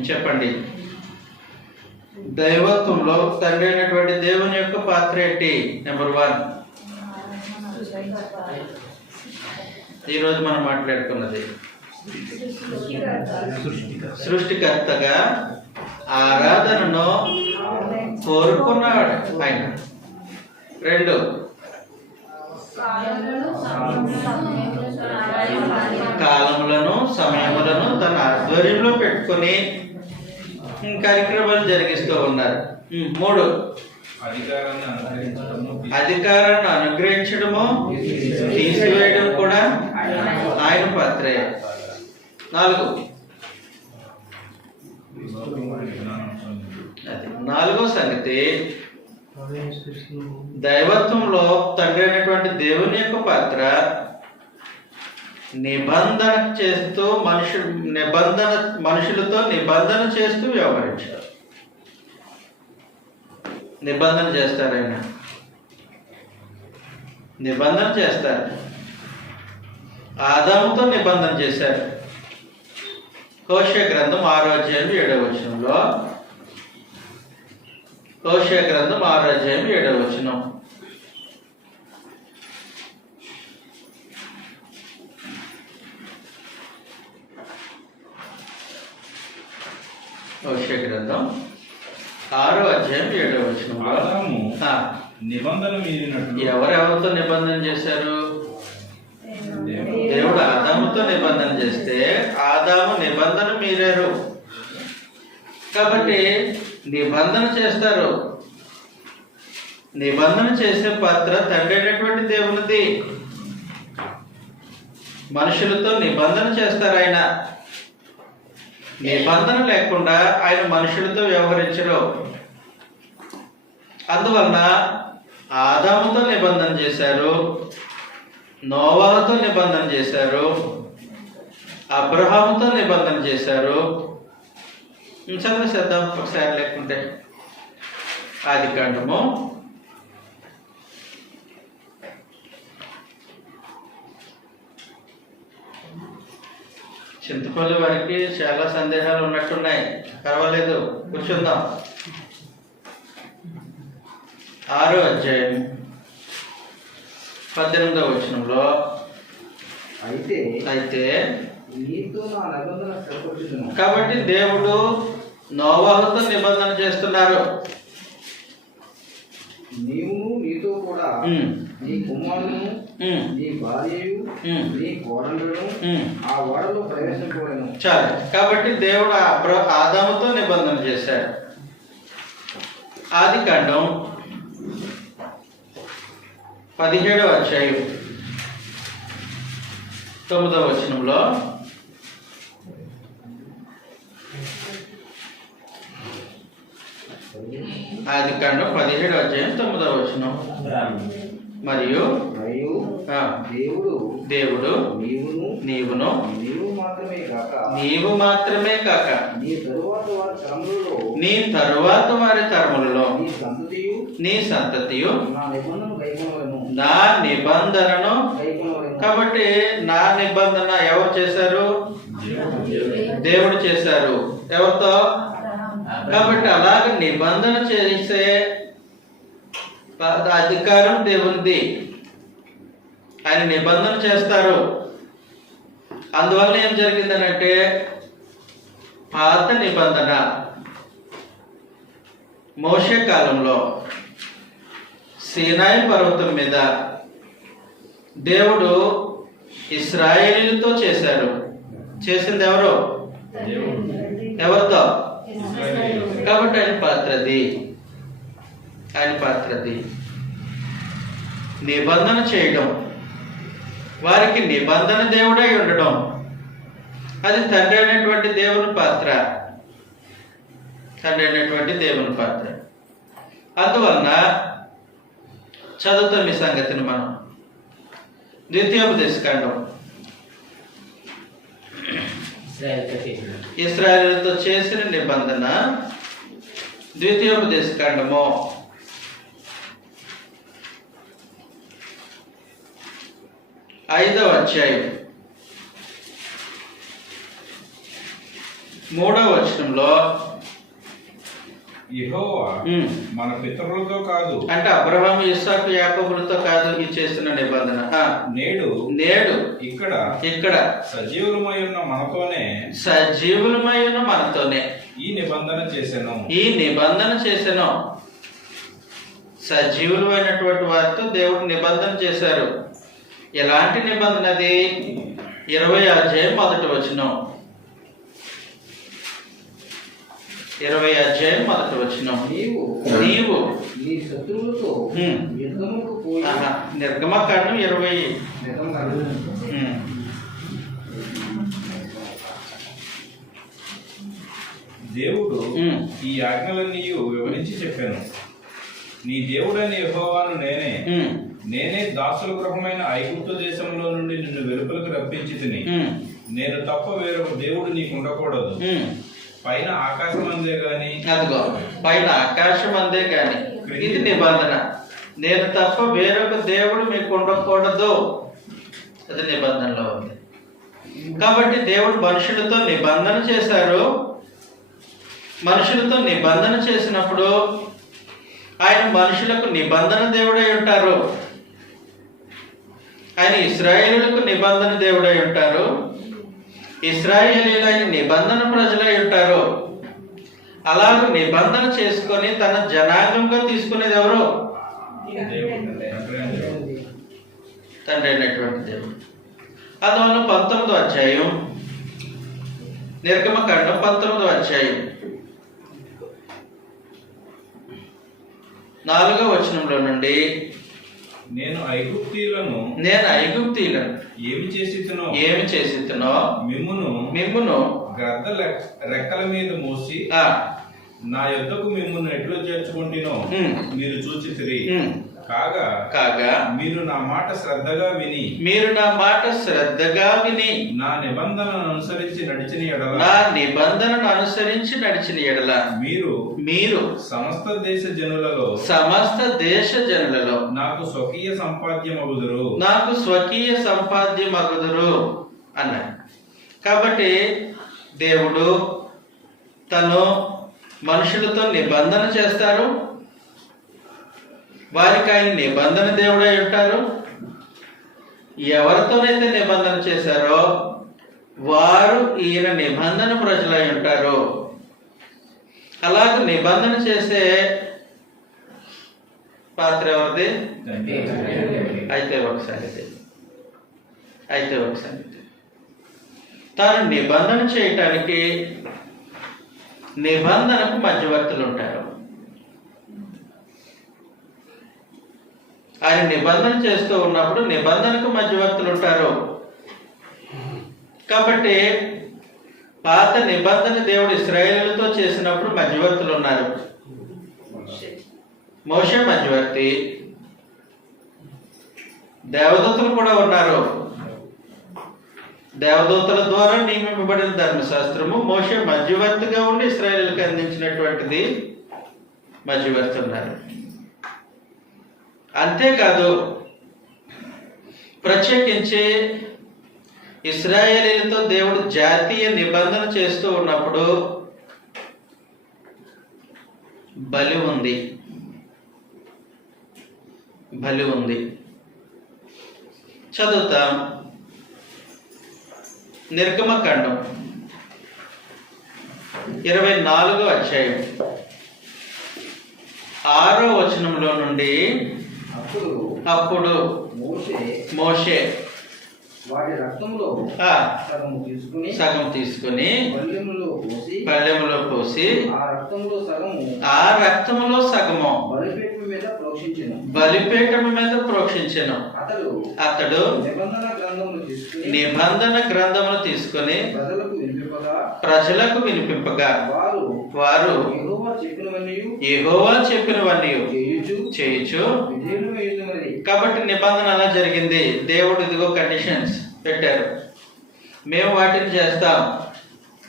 చెప్పండి, దైవత్వంలో తండ్రి అయినటువంటి దేవుని యొక్క పాత్ర ఏంటి? నెంబర్ 1, ఈరోజు మనం మాట్లాడుకున్నది సృష్టికర్తగా ఆరాధనను కోరుకున్నాడు ఆయన. 2, కాలములను సమయములను తన ఆధ్వర్యంలో పెట్టుకొని కార్యక్రమాలు జరిగిస్తూ ఉన్నారు. 3, అధికారాన్ని అనుగ్రహించడము తీసివేయడం కూడా ఆయన పాత్రే. 4, నాలుగో సంగతి, దైవత్వంలో తండ్రి అయినటువంటి దేవుని యొక్క పాత్ర నిబంధన చేస్తూ మనుషులతో నిబంధన చేస్తూ వ్యవహరించారు. నిబంధన చేస్తారు, ఆయన నిబంధన చేస్తారు. ఆదాముతో నిబంధన చేశారు. హోషేయ గ్రంథం 6వ అధ్యాయం 7వ వచనంలో, హోషేయ గ్రంథం 6వ అధ్యాయం 7వ వచనం, హోషేయ గ్రంథం 6వ అధ్యాయం 7వ వచనంలో, నిబంధన మీరినట్లు ఎవరెవరితో నిబంధన చేశారు? దేవుడు ఆదాముతో నిబంధన చేస్తే ఆదాము నిబంధన మీరారు. కాబట్టి నిబంధన చేస్తారు. నిబంధన చేసే పాత్ర తండ్రి అయినటువంటి దేవునిది. మనుషులతో నిబంధన చేస్తారు. ఆయన నిబంధన లేకుండా ఆయన మనుషులతో వ్యవహరించరు. అందువలన ఆదాముతో నిబంధన చేశారు, నోవాహుతో నిబంధన చేశారు, అబ్రహాముతో నిబంధన చేశారు. చదివేసేద్దాం ఒకసారి లేకుంటే. ఆదికాండము 5 చింతపల్లి వారికి చాలా సందేహాలు ఉన్నట్టున్నాయి. పర్వాలేదు, కూర్చుందాం. 6వ అధ్యాయం 18వ వచనంలో, అయితే నీతో నా నిబంధన స్థిరపరచుదును. కాబట్టి దేవుడు నోవాహుతో నిబంధన చేస్తున్నారు. నీవును నీతో కూడా నీ కుమారులను నీ భార్యయు నీ కోడలను ఆ ఓడలో ప్రవేశించకూడను. చాలు. కాబట్టి దేవుడు ఆదాముతో నిబంధన చేశాడు. ఆదికాండం 17వ అధ్యాయం 9వ వచనంలో, ఆదికాండం 17వ అధ్యాయం 9వ వచనం. మరియు దేవుడు నీవును నీవు మాత్రమే కాక నీ తరువాత వారి తరములలో నీ సంతతియు నా నిబంధనను. కాబట్టి నా నిబంధన ఎవరు చేశారు? దేవుడు చేశారు. ఎవరితో? కాబట్టి అలాగ నిబంధన చేసే అధికారం దేవునిది. ఆయన నిబంధన చేస్తారు. అందువల్ల ఏం జరిగిందనంటే, పాత నిబంధన మోషే కాలంలో సీనాయి పర్వతం మీద దేవుడు ఇశ్రాయేలీలతో చేశారు. చేసింది ఎవరు? ఎవరితో? కాబట్టి ఆయన పాత్రది. నిబంధన చేయడం, వారికి నిబంధన దేవుడై ఉండడం, అది తండ్రి అయినటువంటి దేవుని పాత్ర. అందువలన చదువుతాం ఈ సంగతిని మనం. ద్వితీయోపదేశకాండం, ఇశ్రాయేలుతో చేసిన నిబంధన. ద్వితీయోపదేశకాండము 5వ అధ్యాయం 3వ వచనంలో, యెహోవా మన పితరులతో కాదు, అంటే అబ్రహాము, ఇస్సాకు, యాకోబులతో కాదు ఈ చేసిన నిబంధన. నేడు ఇక్కడ సజీవులమై ఉన్న మనతోనే ఈ నిబంధన చేసెను. సజీవులమైనటువంటి వారితో దేవుడు నిబంధన చేశారు. ఎలాంటి నిబంధన అది? 20వ అధ్యాయం 1వ వచనం. 20వ అధ్యాయం 1వ వచనం. నీవు నీ శత్రువులతో యుద్ధముకు పోయి. నిర్గమకాండం 20. దేవుడు ఈ ఆజ్ఞలన్నీ వివరించి చెప్పాను. నీ దేవుడైన యెహోవాను నేనే దాసుల గృహమైన ఐగుప్తు దేశంలో నుండి నిన్ను వెలుపలకు రప్పించి తిని, నేను తప్ప వేరొక దేవుడు నీకు ఉండకూడదు. పైన ఆకాశం అందే గాని, అదిగో పైన ఆకాశం అందే గాని, ఇది నిబంధన. నేను తప్ప వేరొక దేవుడు మీకు ఉండకూడదు. అది నిబంధనలో ఉంది. కాబట్టి దేవుడు మనుషులతో నిబంధన చేశారు. మనుషులతో నిబంధన చేసినప్పుడు ఆయన మనుషులకు నిబంధన దేవుడై ఉంటారు. ఆయన ఇశ్రాయేలులకు నిబంధన దేవుడై ఉంటారు. ఇశ్రాయేలీయులు ఆయన నిబంధన ప్రజలై ఉంటారు. అలాగ నిబంధన చేసుకొని తన జనాంగంగా తీసుకునేది ఎవరు? తండ్రి అయినటువంటి దేవుడు. అందువల్ల 19వ అధ్యాయం, నిర్గమకాండం 19వ అధ్యాయం 4వ వచనంలో నుండి, నేను ఐగుప్తీయులను ఏమి చేసితినో మిమ్మును గ్రద్ద రెక్కల మీద మోసి నా యొద్దకు మిమ్మల్ని ఎట్లు చేర్చుకుంటునో మీరు చూచితిరి. కాగా మీరు నా మాట శ్రద్ధగా విని నా నిబంధనను అనుసరించి నడిచిన ఎడల మీరు సమస్త దేశ జనులలో నాకు స్వకీయ సంపాద్యమగుదురు అన్నాడు. కాబట్టి దేవుడు తను మనుషులతో నిబంధన చేస్తారు, వారికి ఆయన నిబంధన దేవుడై ఉంటారు. ఎవరితోనైతే నిబంధన చేశారో వారు ఈయన నిబంధన ప్రజలై ఉంటారు. అలాగే నిబంధన చేసే పాత్ర ఎవరిది? అయితే ఒకసారి తాను నిబంధన చేయటానికి నిబంధనకు మధ్యవర్తులు ఉంటారు. ఆయన నిబంధన చేస్తూ ఉన్నప్పుడు నిబంధనకు మధ్యవర్తులు ఉంటారు. కాబట్టి పాత నిబంధన దేవుడు ఇశ్రాయేలుతో చేసినప్పుడు మధ్యవర్తులు ఉన్నారు. మోషే మధ్యవర్తి, దేవదూతలు కూడా ఉన్నారు. దేవదూతల ద్వారా నియమింపబడిన ధర్మశాస్త్రము మోషే మధ్యవర్తిగా ఉండి ఇశ్రాయేలుకి అందించినటువంటిది మధ్యవర్తి ఉన్నారు. అంతేకాదు, ప్రత్యేకించి ఇశ్రాయేలీలతో దేవుడు జాతీయ నిబంధన చేస్తూ ఉన్నప్పుడు బలి ఉంది. చదువుతాం. నిర్గమకాండం 24వ అధ్యాయం 6వ వచనంలో నుండి అప్పుడు మోషే వాటి రక్తంలో సగం తీసుకుని పళ్ళెములో పోసి ఆ రక్తంలో సగము బలిపీఠము మీద ప్రోక్షించెను. అతడు నిబంధన గ్రంథమును తీసుకుని ప్రజలకు వినిపింపగా వారు యెహోవా చెప్పినవన్నీ చేయుచు. కాబట్టి నిబంధన అలా జరిగింది. దేవుడు ఇదిగో కండిషన్స్ పెట్టారు, మేము వాటిని చేస్తాం.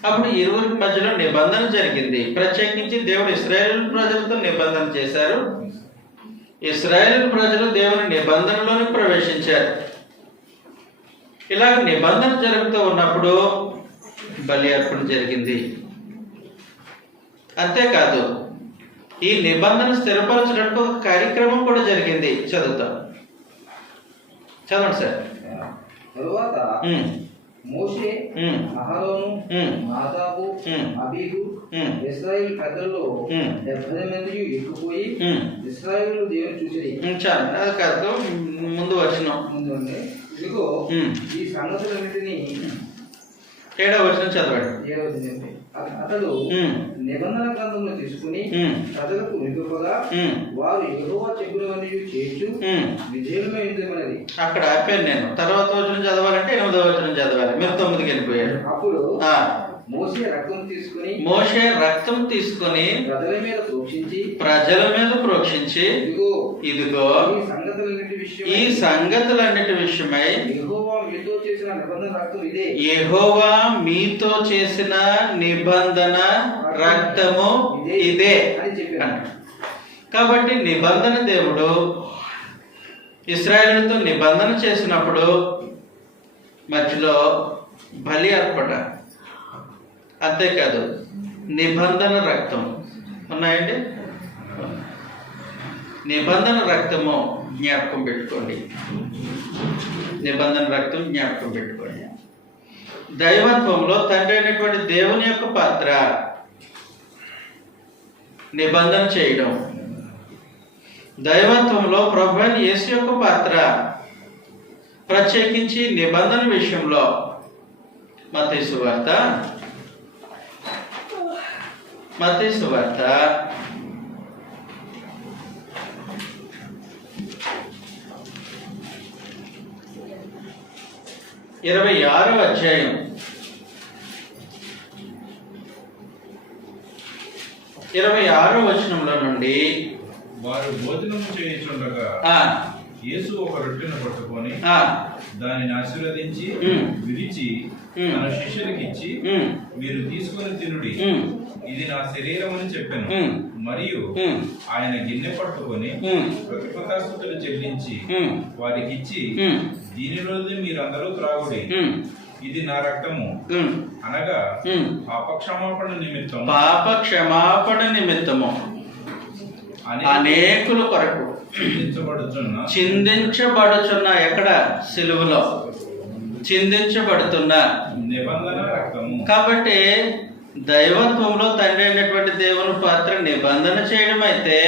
అప్పుడు ఇరువురికి మధ్యలో నిబంధన జరిగింది. ప్రత్యేకించి దేవుడు ఇశ్రాయేలు ప్రజలతో నిబంధన చేశారు. ఇశ్రాయేలు ప్రజలు దేవుని నిబంధనలోని ప్రవేశించారు. ఇలాగ నిబంధన జరుగుతూ ఉన్నప్పుడు బలి అర్పణ జరిగింది. అంతేకాదు, ఈ నిబంధన స్థిరపరచడానికి ఒక కార్యక్రమం కూడా జరిగింది. చదువుతాం, చదవండి సార్. తరువాత మోషే, అహరోను, నాదాబు, అబీహు ఇశ్రాయేలు పెద్దల్లో 70 మంది ఎక్కిపోయి ఇశ్రాయేలు దేవుని చూసిరి. చాలు, కాదు ముందు వచ్చినాం. ఇదిగో ఈ సంగతులన్నిటినీ 7వ వచనం చదవండి. అతడు నిబంధన గ్రంథమును తీసుకుని ప్రజలకు వినిపింపగా వారు యెహోవా చెప్పినవన్నీ చేయుచు విధేయులమై ఉండుమన్నది. అక్కడ ఆపాను నేను. తర్వాత వచనం చదవాలంటే 8వ వచనం చదవాలి. మీరు 9కి వెళ్ళిపోయారు. అప్పుడు మోషే రక్తం తీసుకొని ప్రజల మీద ప్రోక్షించి ఇదిగో ఈ సంగతులన్నిటి విషయమై యెహోవా మీతో చేసిన నిబంధన రక్తము ఇదే. కాబట్టి నిబంధన దేవుడు ఇశ్రాయేలుతో నిబంధన చేసినప్పుడు మధ్యలో బలి అర్పణ, అంతేకాదు నిబంధన రక్తం ఉన్నాయండి. నిబంధన రక్తము జ్ఞాపకం పెట్టుకోండి. నిబంధన రక్తం జ్ఞాపకం పెట్టుకోండి. దైవత్వంలో తండ్రి అయినటువంటి దేవుని యొక్క పాత్ర నిబంధన చేయడం. దైవత్వంలో ప్రభువైన యేసు యొక్క పాత్ర ప్రత్యేకించి నిబంధన విషయంలో మత్తయి సువార్త 26వ అధ్యాయం 26వ వచనంలో నుండి వారు భోజనం చేయుచుండగా ఆ, యేసు ఒక రొట్టెను పట్టుకొని ఆ, దానిని ఆశీర్వదించి ఉమ్, విరిచి ఉమ్, తన శిష్యులకు ఇచ్చి ఉమ్, మీరు తీసుకొని తినుడి, ఉమ్, ఇది నా శరీరం అని చెప్పాను. ఉమ్, మరియు ఉమ్, ఆయన గిన్నె పట్టుకొని ఉమ్, కృతజ్ఞతాస్తుతులు చెల్లించి ఉమ్, వారికి ఇచ్చి ఉమ్, దీనిలోది మీరందరూ త్రాగుడి, ఉమ్, ఇది నా రక్తము, ఉమ్, అనగా ఉమ్. పాపక్షమాపణ నిమిత్తం పాప క్షమాపణ నిమిత్తము అనేకుల కొరకు చిందించబడుచున్న ఎక్కడ సిలువలో చిందించబడుతున్న నిబంధన రక్తము. కాబట్టి దైవత్వంలో తండ్రి అయినటువంటి దేవుని పాత్ర నిబంధన చేయడం అయితే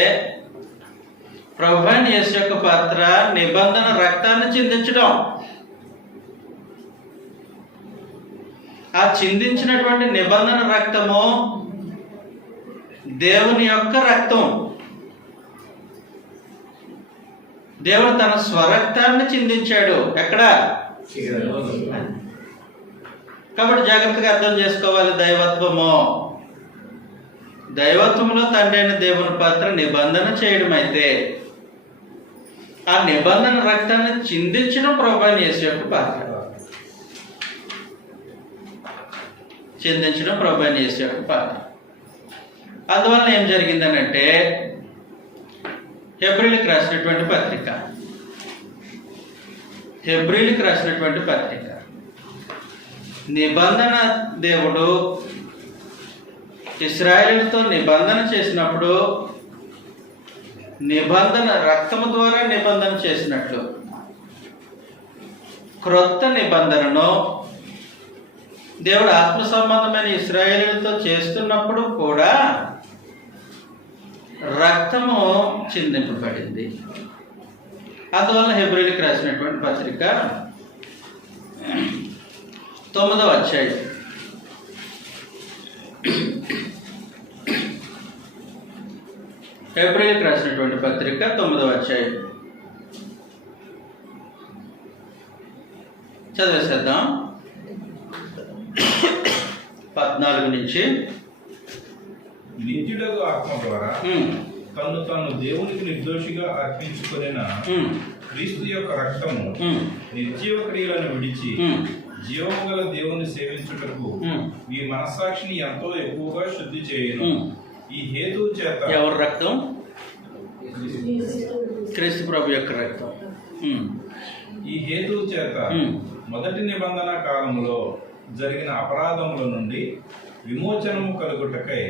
ప్రభువైన యేసు యొక్క పాత్ర నిబంధన రక్తాన్ని చిందించడం. ఆ చిందించినటువంటి నిబంధన రక్తము దేవుని యొక్క రక్తం. దేవుడు తన స్వరక్తాన్ని చిందించాడు ఎక్కడ? కాబట్టి జాగ్రత్తగా అర్థం చేసుకోవాలి. దైవత్వంలో తండ్రి అయిన దేవుని పాత్ర నిబంధన చేయడం అయితే ఆ నిబంధన రక్తాన్ని చిందించడం ప్రభువైన యేసు యొక్క పాత్ర. చిందించడం ప్రభువైన యేసు యొక్క పాత్ర. అందువల్ల ఏం జరిగిందనంటే హెబ్రీలకు రాసినటువంటి పత్రిక నిబంధన దేవుడు ఇశ్రాయేలుతో నిబంధన చేసినప్పుడు నిబంధన రక్తము ద్వారా నిబంధన చేసినట్లు క్రొత్త నిబంధనను దేవుడు ఆత్మ సంబంధమైన ఇశ్రాయేలుతో చేస్తున్నప్పుడు కూడా రక్తము చిందింపబడింది. అందువల్ల హెబ్రీలకు రాసినటువంటి పత్రిక 9వ అధ్యాయం హెబ్రీలకు రాసినటువంటి పత్రిక 9వ అధ్యాయం చదివేసేద్దాం. 14 నుంచి. నిత్యుడగు ఆత్మ ద్వారా తను తాను దేవునికి నిర్దోషిగా అర్పించుకొనిన క్రీస్తు యొక్క రక్తము నిర్జీవ క్రియలను విడిచి జీవము గల దేవుని సేవించుటకు మీ మనస్సాక్షిని ఎంతో ఎక్కువగా శుద్ధి చేయును. ఈ హేతువు చేత ఎవరి రక్తం? క్రీస్తు ప్రభు యొక్క రక్తం. ఈ హేతువు చేత మొదటి నిబంధన కాలంలో జరిగిన అపరాధముల నుండి విమోచనము కలుగుటకై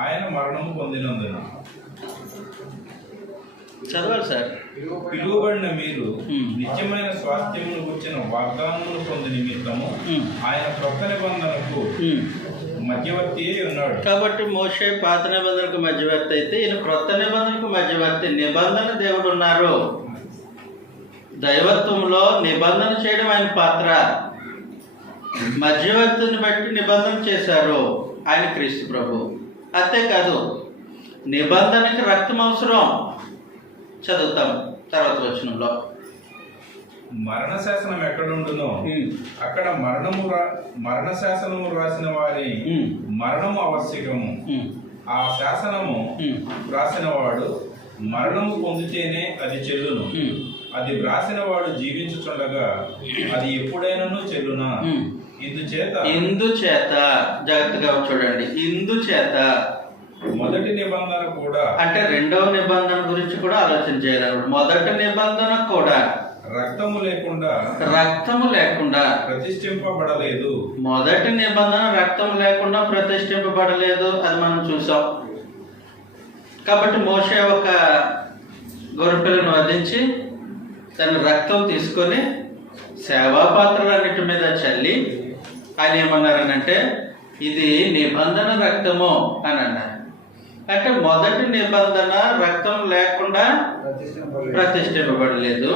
ఆయన మరణము పొందినందున చదవాలి సార్. పిలువబడిన మీరు నిత్యమైన స్వాస్థ్యమును గుర్చిన వాగ్దానమును పొంది నిమిత్తము ఆయన క్రొత్త నిబంధనకు మధ్యవర్తి ఉన్నాడు. కాబట్టి మోషే పాత నిబంధనకు మధ్యవర్తి అయితే ఈయన క్రొత్త నిబంధనకు మధ్యవర్తి. నిబంధన దేవుడు ఉన్నారు. దైవత్వంలో నిబంధన చేయడం ఆయన పాత్ర. మధ్యవర్తిని బట్టి నిబంధన చేశారు ఆయన క్రీస్తు ప్రభు. అంతేకాదు నిబంధనకి రక్తం అవసరం. చదువుతాం తర్వాత వచనంలో. మరణ శాసనం ఎక్కడుండునో అక్కడ మరణ శాసనము రాసిన వారి మరణము ఆవశ్యకము. ఆ శాసనము రాసిన వాడు మరణము పొందితేనే అది చెల్లును. అది వ్రాసిన వాడు జీవించుచుండగా అది ఎప్పుడైనాను చెల్లునా? ఇందుచేత జాగ్రత్తగా చూడండి. ఇందుచేత మొదటి నిబంధన కూడా, అంటే రెండవ నిబంధన గురించి కూడా ఆలోచన చేయాలి. మొదటి నిబంధన కూడా రక్తము లేకుండా ప్రతిష్ఠింపబడలేదు. మొదటి నిబంధన రక్తం లేకుండా ప్రతిష్ఠింపబడలేదు. అది మనం చూసాం. కాబట్టి మోషే ఒక గొర్రెపిల్లను వధించి తన రక్తం తీసుకొని సేవా పాత్రలన్నిటి మీద చల్లి ఆయన ఏమన్నారనంటే ఇది నిబంధన రక్తము అని అన్నారు. అంటే మొదటి నిబంధన రక్తం లేకుండా ప్రతిష్ఠింపబడలేదు.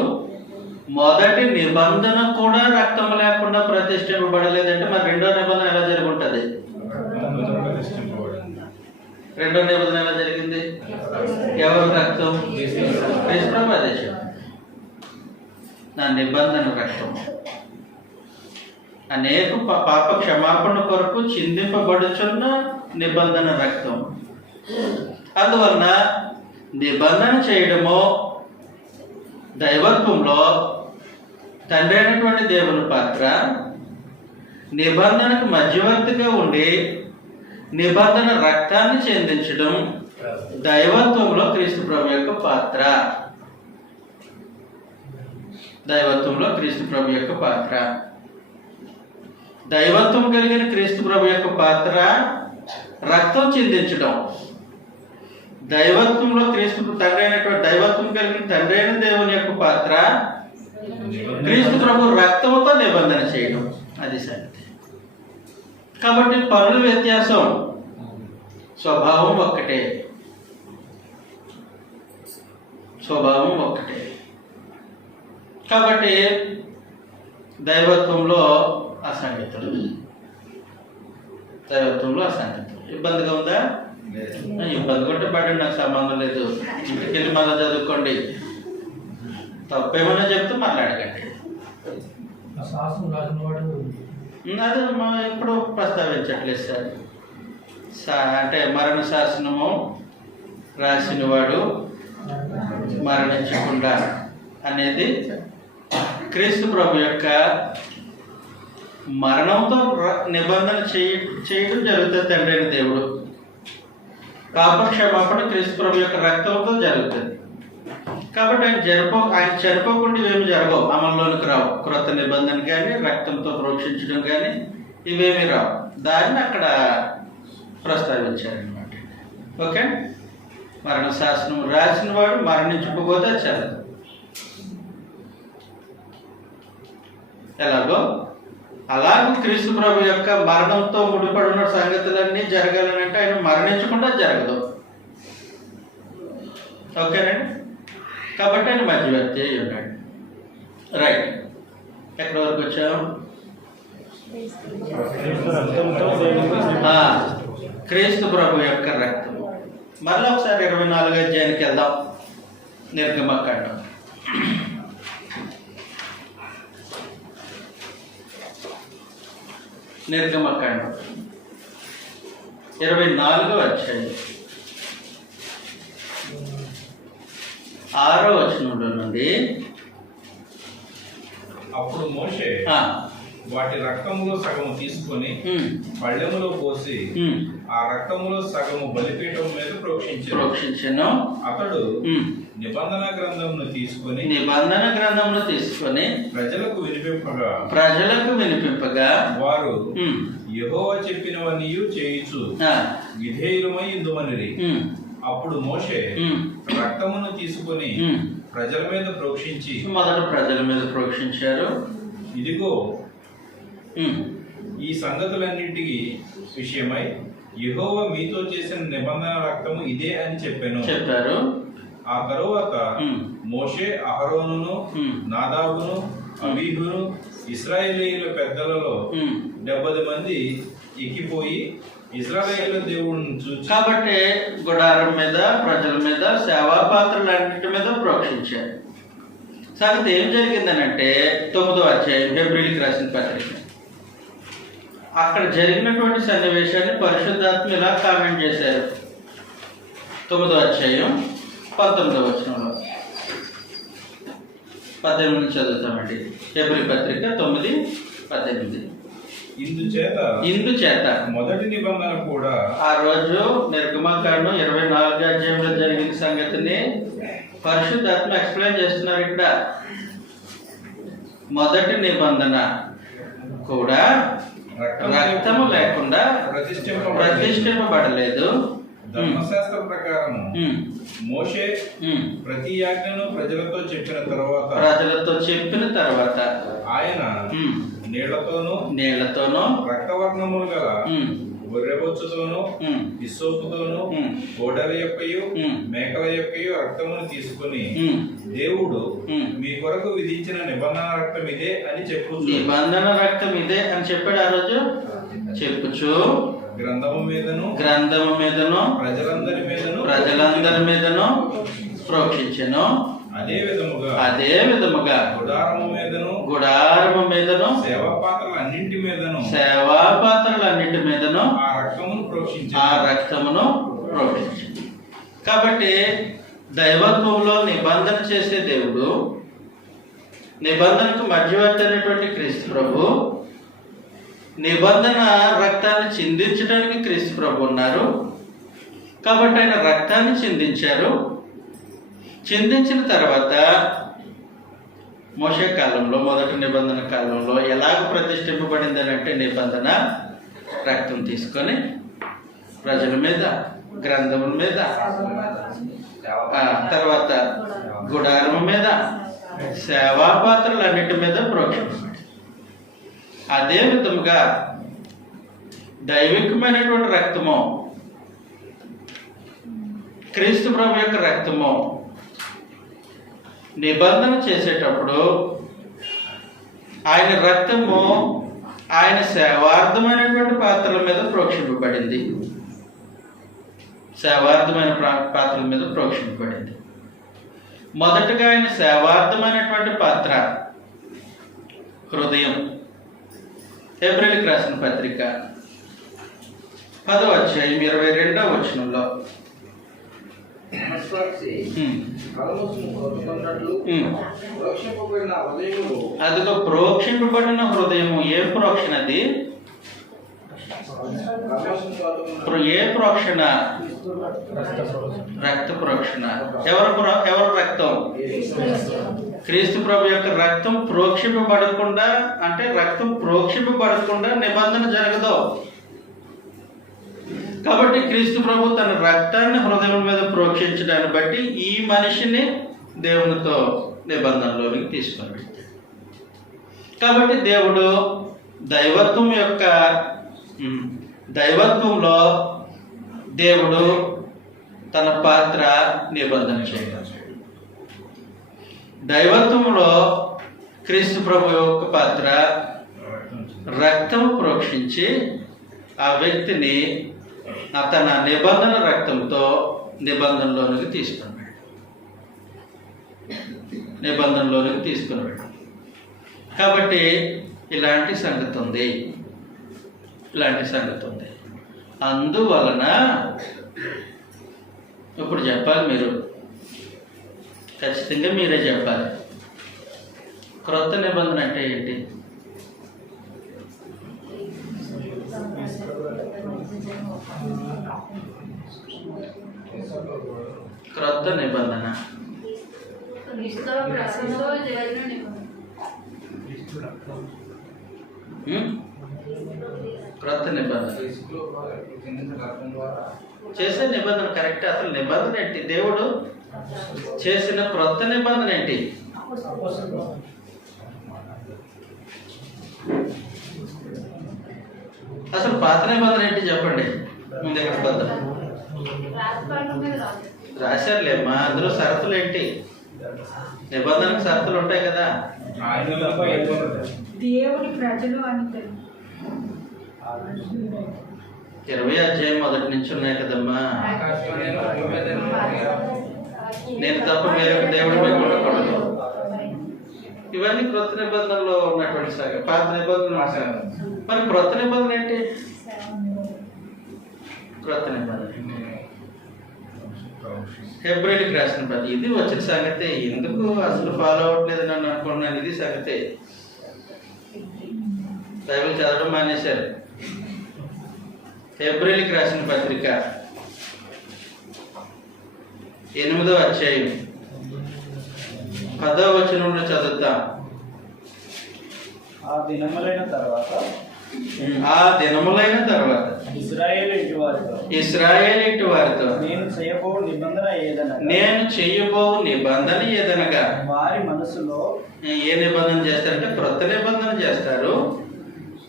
మొదటి నిబంధన కూడా రక్తం లేకుండా ప్రతిష్ఠింపబడలేదంటే మరి రెండో నిబంధన ఎలా జరుగుంటది? రెండో నిబంధన ఎలా జరిగింది? ఎవరు రక్తం? క్రీస్తు అదే నా నిబంధన రక్తం అనేక పాప క్షమాపణ కొరకు చిందింపబడుచున్న నిబంధన రక్తం. అందువలన నిబంధన చేయడము దైవత్వంలో తండ్రి అయినటువంటి దేవుని పాత్ర, నిబంధనకు మధ్యవర్తిగా ఉండి నిబంధన రక్తాన్ని చెందించడం దైవత్వంలో క్రీస్తు ప్రభు యొక్క పాత్ర. దైవత్వంలో క్రీస్తు ప్రభు యొక్క పాత్ర. దైవత్వం కలిగిన క్రీస్తు ప్రభు యొక్క పాత్ర రక్తం చెందించడం. దైవత్వంలో క్రీస్తు తండ్రి అయినటువంటి దైవత్వం కలిగిన తండ్రి అయిన దేవుని యొక్క పాత్ర క్రీస్తు ప్రభు రక్తంతో నిబంధన చేయడం. అది సంగతి. కాబట్టి పనుల వ్యత్యాసం, స్వభావం ఒక్కటే. స్వభావం ఒక్కటే. కాబట్టి దైవత్వంలో అసంగతులు. దైవత్వంలో అసంగతులు. ఇబ్బందిగా ఉందా? ఇబ్బంది ఉంటే పడండి, నాకు సంబంధం లేదు. ఇంటికి వెళ్ళి మళ్ళీ చదువుకోండి. తప్పేమన్నా చెప్తే మాట్లాడకండి. అది మనం ఎప్పుడు ప్రస్తావించట్లేదు సార్. అంటే మరణ శాసనము రాసినవాడు మరణించకుండా అనేది క్రీస్తు ప్రభు యొక్క మరణంతో నిబంధన చేయడం జరుగుతుంది. తండ్రి అయిన దేవుడు పాపక్షమాపణ క్రీస్తు ప్రభు యొక్క రక్తంతో జరుగుతుంది. కాబట్టి ఆయన చనిపోకుండా ఇవేమి జరగవు, అమల్లోనికి రావు. క్రొత్త నిబంధన కానీ రక్తంతో ప్రోక్షించడం కానీ ఇవేమి రావు. దాన్ని అక్కడ ప్రస్తావించారనమాట. ఓకే, మరణ శాసనం రాసిన వాడు మరణించకపోతే చల్లదు. ఎలాగో అలాగే క్రీస్తు ప్రభు యొక్క మరణంతో ముడిపడిన సంగతులన్నీ జరగాలనంటే ఆయన మరణించకుండా జరగదు. ఓకేనండి. కాబట్టి ఆయన మధ్యవర్తి అయి ఉన్నాడు. రైట్, ఎక్కడి వరకు వచ్చాం? క్రీస్తు ప్రభు యొక్క రక్తం. మళ్ళీ ఒకసారి 24వ అధ్యాయానికి వెళ్దాం. నిర్గమకాండం. నిర్గమకాండం 24వ అధ్యాయం 6వ వచనంలో నుండి. అప్పుడు మోషే వాటి రక్తములో సగము తీసుకొని పళ్ళెములో పోసి ఆ రక్తములో సగము బలిపీఠం మీద ప్రోక్షించెను. అతడు నిబంధన గ్రంథమును తీసుకొని ప్రజలకు వినిపింపగా వారు యెహోవా చెప్పినవన్నీ చేయుచు విధేయులమై ఇందుమనిరి. అప్పుడు మోషే రక్తమును తీసుకొని ప్రజల మీద ప్రోక్షించి, మొదట ప్రజల మీద ప్రోక్షించారు. ఇదిగో ఈ సంగతులన్నింటికి విషయమై యెహోవా మీతో చేసిన నిబంధన రక్తము ఇదే అని చెప్పారు. ఆ తరువాత మోషే అహరోనును నాదాబును అబీహును ఇశ్రాయేలీయుల పెద్దలలో 70 మంది ఎక్కిపోయి ఇశ్రాయేలు దేవుడిని చూసి, కాబట్టి గుడారం మీద, ప్రజల మీద, సేవా పాత్రలన్నిటి మీద ప్రోక్షించారు. సంగతి ఏం జరిగిందనంటే 9వ అధ్యాయం హెబ్రీయులకు రాసిన పత్రిక. అక్కడ జరిగినటువంటి సన్నివేశాన్ని పరిశుద్ధాత్మ ఇలా కామెంట్ చేశారు. 9వ అధ్యాయం 19వ వచనంలో 18 నుంచి చదువుతామండి. హెబ్రీ పత్రిక 9:18. ఇందుచేత మొదటి నిబంధన కూడా ఆ రోజు నిర్గమకాండం 24వ అధ్యాయంలో జరిగిన సంగతిని పరిశుద్ధాత్మ ఎక్స్ప్లెయిన్ చేస్తున్నారు. ఇక్కడ మొదటి నిబంధన కూడా రక్తము లేకుండా ప్రతిష్ఠింపబడలేదు. ధర్మశాస్త్ర ప్రకారం మోషే ప్రతి ఆజ్ఞను ప్రజలతో చెప్పిన తర్వాత ఆయన నీళ్లతోనూ రక్తవర్ణములు గల గొర్రెబొచ్చుతోనూ హిస్సోపుతోనూ కోడెల యొక్కయు మేకల యొక్కయు రక్తమును తీసుకుని దేవుడు మీ కొరకు విధించిన నిబంధన రక్తం ఇదే అని నిబంధన రక్తం ఇదే అని చెప్పాడు. ఆ రోజు చెప్పుచు గ్రంథము మీదను ప్రజలందరి మీదను ప్రోక్షించెను. అదే విధముగా గుడారము మీదను సేవా పాత్రలన్నింటి మీదను ఆ రక్తమును ప్రోక్షించింది. కాబట్టి దైవత్వంలో నిబంధన చేసే దేవుడు, నిబంధనకు మధ్యవర్తి అయినటువంటి క్రీస్తు ప్రభు, నిబంధన రక్తాన్ని చిందించడానికి క్రీస్తు ప్రభు ఉన్నారు. కాబట్టి ఆయన రక్తాన్ని చిందించారు. చిందించిన తర్వాత మోషే కాలంలో, మొదటి నిబంధన కాలంలో ఎలాగ ప్రతిష్ఠింపబడింది అని అంటే, నిబంధన రక్తం తీసుకొని ప్రజల మీద, గ్రంథముల మీద, తర్వాత గుడారం మీద, సేవా పాత్రలన్నిటి మీద ప్రోక్షింపబడింది. అదే విధముగా దైవికమైనటువంటి రక్తము, క్రీస్తు ప్రభు యొక్క రక్తము నిబంధన చేసేటప్పుడు ఆయన రక్తము ఆయన సేవార్థమైనటువంటి పాత్రల మీద ప్రోక్షింపబడింది. సేవార్థమైన పాత్రల మీద ప్రోక్షింపబడింది. మొదటగా ఆయన సేవార్థమైనటువంటి పాత్ర హృదయం. హెబ్రీయులకు రాసిన పత్రిక 10వ అధ్యాయం 22వ వచనంలో అదిగో ప్రోక్షింపబడిన హృదయము. ఏ ప్రోక్షణ అది? ఏ ప్రోక్షణ? రక్త ప్రోక్షణ. ఎవరు రక్తం? క్రీస్తు ప్రభు యొక్క రక్తం ప్రోక్షింపబడకుండా, అంటే రక్తం ప్రోక్షింపబడకుండా నిబంధన జరగదు. కాబట్టి క్రీస్తు ప్రభు తన రక్తాన్ని హృదయం మీద ప్రోక్షించడాన్ని బట్టి ఈ మనిషిని దేవునితో నిబంధనలోనికి తీసుకొని వెళ్తాడు. కాబట్టి దేవుడు దైవత్వంలో దేవుడు తన పాత్ర నిబంధన చేయగలడు. దైవత్వంలో క్రీస్తు ప్రభు యొక్క పాత్ర రక్తం ప్రోక్షించి ఆ వ్యక్తిని తన నిబంధన రక్తంతో నిబంధనలోనికి తీసుకున్నాడు. కాబట్టి ఇలాంటి సంగతి ఉంది. అందువలన ఇప్పుడు చెప్పాలి, మీరు ఖచ్చితంగా మీరే చెప్పాలి. క్రొత్త నిబంధన అంటే ఏంటి? క్రొత్త నిబంధన క్రొత్త నిబంధన చేసే నిబంధన కరెక్ట్. అసలు నిబంధన ఏంటి? దేవుడు చేసిన క్రొత్త నిబంధన ఏంటి? అసలు పాత నిబంధన ఏంటి చెప్పండి. ముందు ఎక్కడ పద్ధతి రాశారులేమ్మా, అందులో షరతులు ఏంటి? నిబంధనకు షరతులు ఉంటాయి కదా. దేవుని ప్రజలు అని 20వ అధ్యాయం మొదటి నుంచి ఉన్నాయి కదమ్మా. నేను తప్ప వేరొక దేవుడు మీకు ఉండకూడదు. ఇవన్నీ క్రొత్త నిబంధనలో ఉన్నటువంటి సాగ. పాత నిబంధన మరి క్రొత్త నిబంధన ఏంటి? క్రొత్త నిబంధన హెబ్రీయులకు రాసిన పత్రిక. ఇది వచ్చిన సంగతే. ఎందుకు అసలు ఫాలో అవ్వట్లేదు నన్ను అనుకున్నాను. ఇది సంగతే. బైబిల్ చదవడం మానేశారు. హెబ్రీయులకు రాసిన పత్రిక 8వ అధ్యాయం 10వ వచనంలో చదువుతాం. ఆ దినములైన తర్వాత ఇశ్రాయేలు ఇంటి వారితో నేను చేయబో నిబంధన ఏదనగా వారి మనసులో ఏ నిబంధన చేస్తారంటే క్రొత్త నిబంధన చేస్తారు.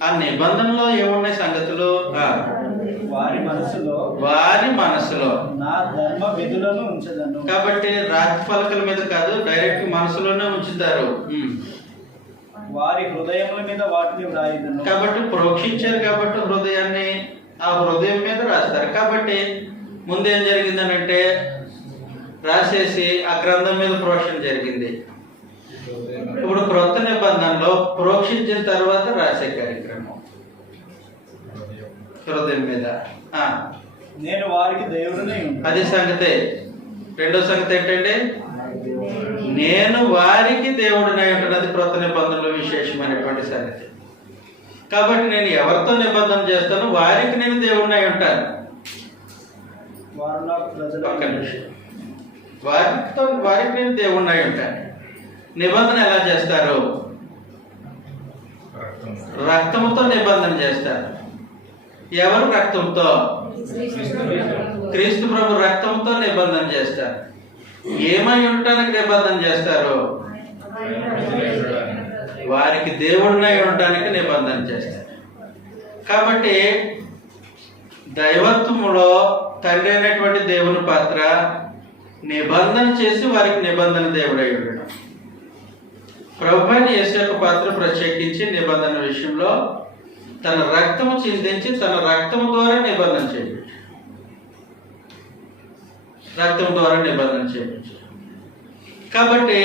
ఆ నిబంధనలో ఏమున్నాయి సంగతులు? వారి మనసులో నా ధర్మ విధులను ఉంచదను. కాబట్టి రాతి పలకల మీద కాదు, డైరెక్ట్ మనసులోనే ఉంచుతారు. వారి హృదయముల మీద వాటిని వ్రాయదను. కాబట్టి ప్రోక్షించారు కాబట్టి హృదయాన్ని ఆ హృదయం మీద రాస్తారు. కాబట్టి ముందేం జరిగిందనంటే రాసేసి ఆ గ్రంథం మీద ప్రోక్షణ జరిగింది. ఇప్పుడు క్రొత్త నిబంధనలో ప్రోక్షించిన తర్వాత రాసే కార్యక్రమం హృదయం మీద. నేను వారికి దేవుడిని అది సంగతే. రెండో సంగతి ఏంటంటే నేను వారికి దేవుడినై ఉంటాను. అది క్రొత్త నిబంధనలో విశేషమైనటువంటి సంగతి. కాబట్టి నేను ఎవరితో నిబంధన చేస్తాను? వారికి నేను దేవుడినై ఉంటాను. వారు నాకు ప్రజలు. ఒక్క నిమిషం. వారికి నేను దేవుడినై ఉంటాను. నిబంధన ఎలా చేస్తారు? రక్తముతో నిబంధన చేస్తారు. ఎవరు రక్తంతో? క్రీస్తు ప్రభు రక్తంతో నిబంధన చేస్తారు. ఏమై ఉండటానికి నిబంధన చేస్తారు? వారికి దేవుడినై ఉండటానికి నిబంధన చేస్తారు. కాబట్టి దైవత్వములో తండ్రి అయినటువంటి దేవుని పాత్ర నిబంధన చేసి వారికి నిబంధన దేవుడై ఉండడం. ప్రభువైన యేసు యొక్క పాత్ర ప్రత్యేకించి నిబంధన విషయంలో తన రక్తము చిందించి తన రక్తము ద్వారా నిబంధన చేయించు. రక్తం ద్వారా నిబంధన చేయించు. కాబట్టి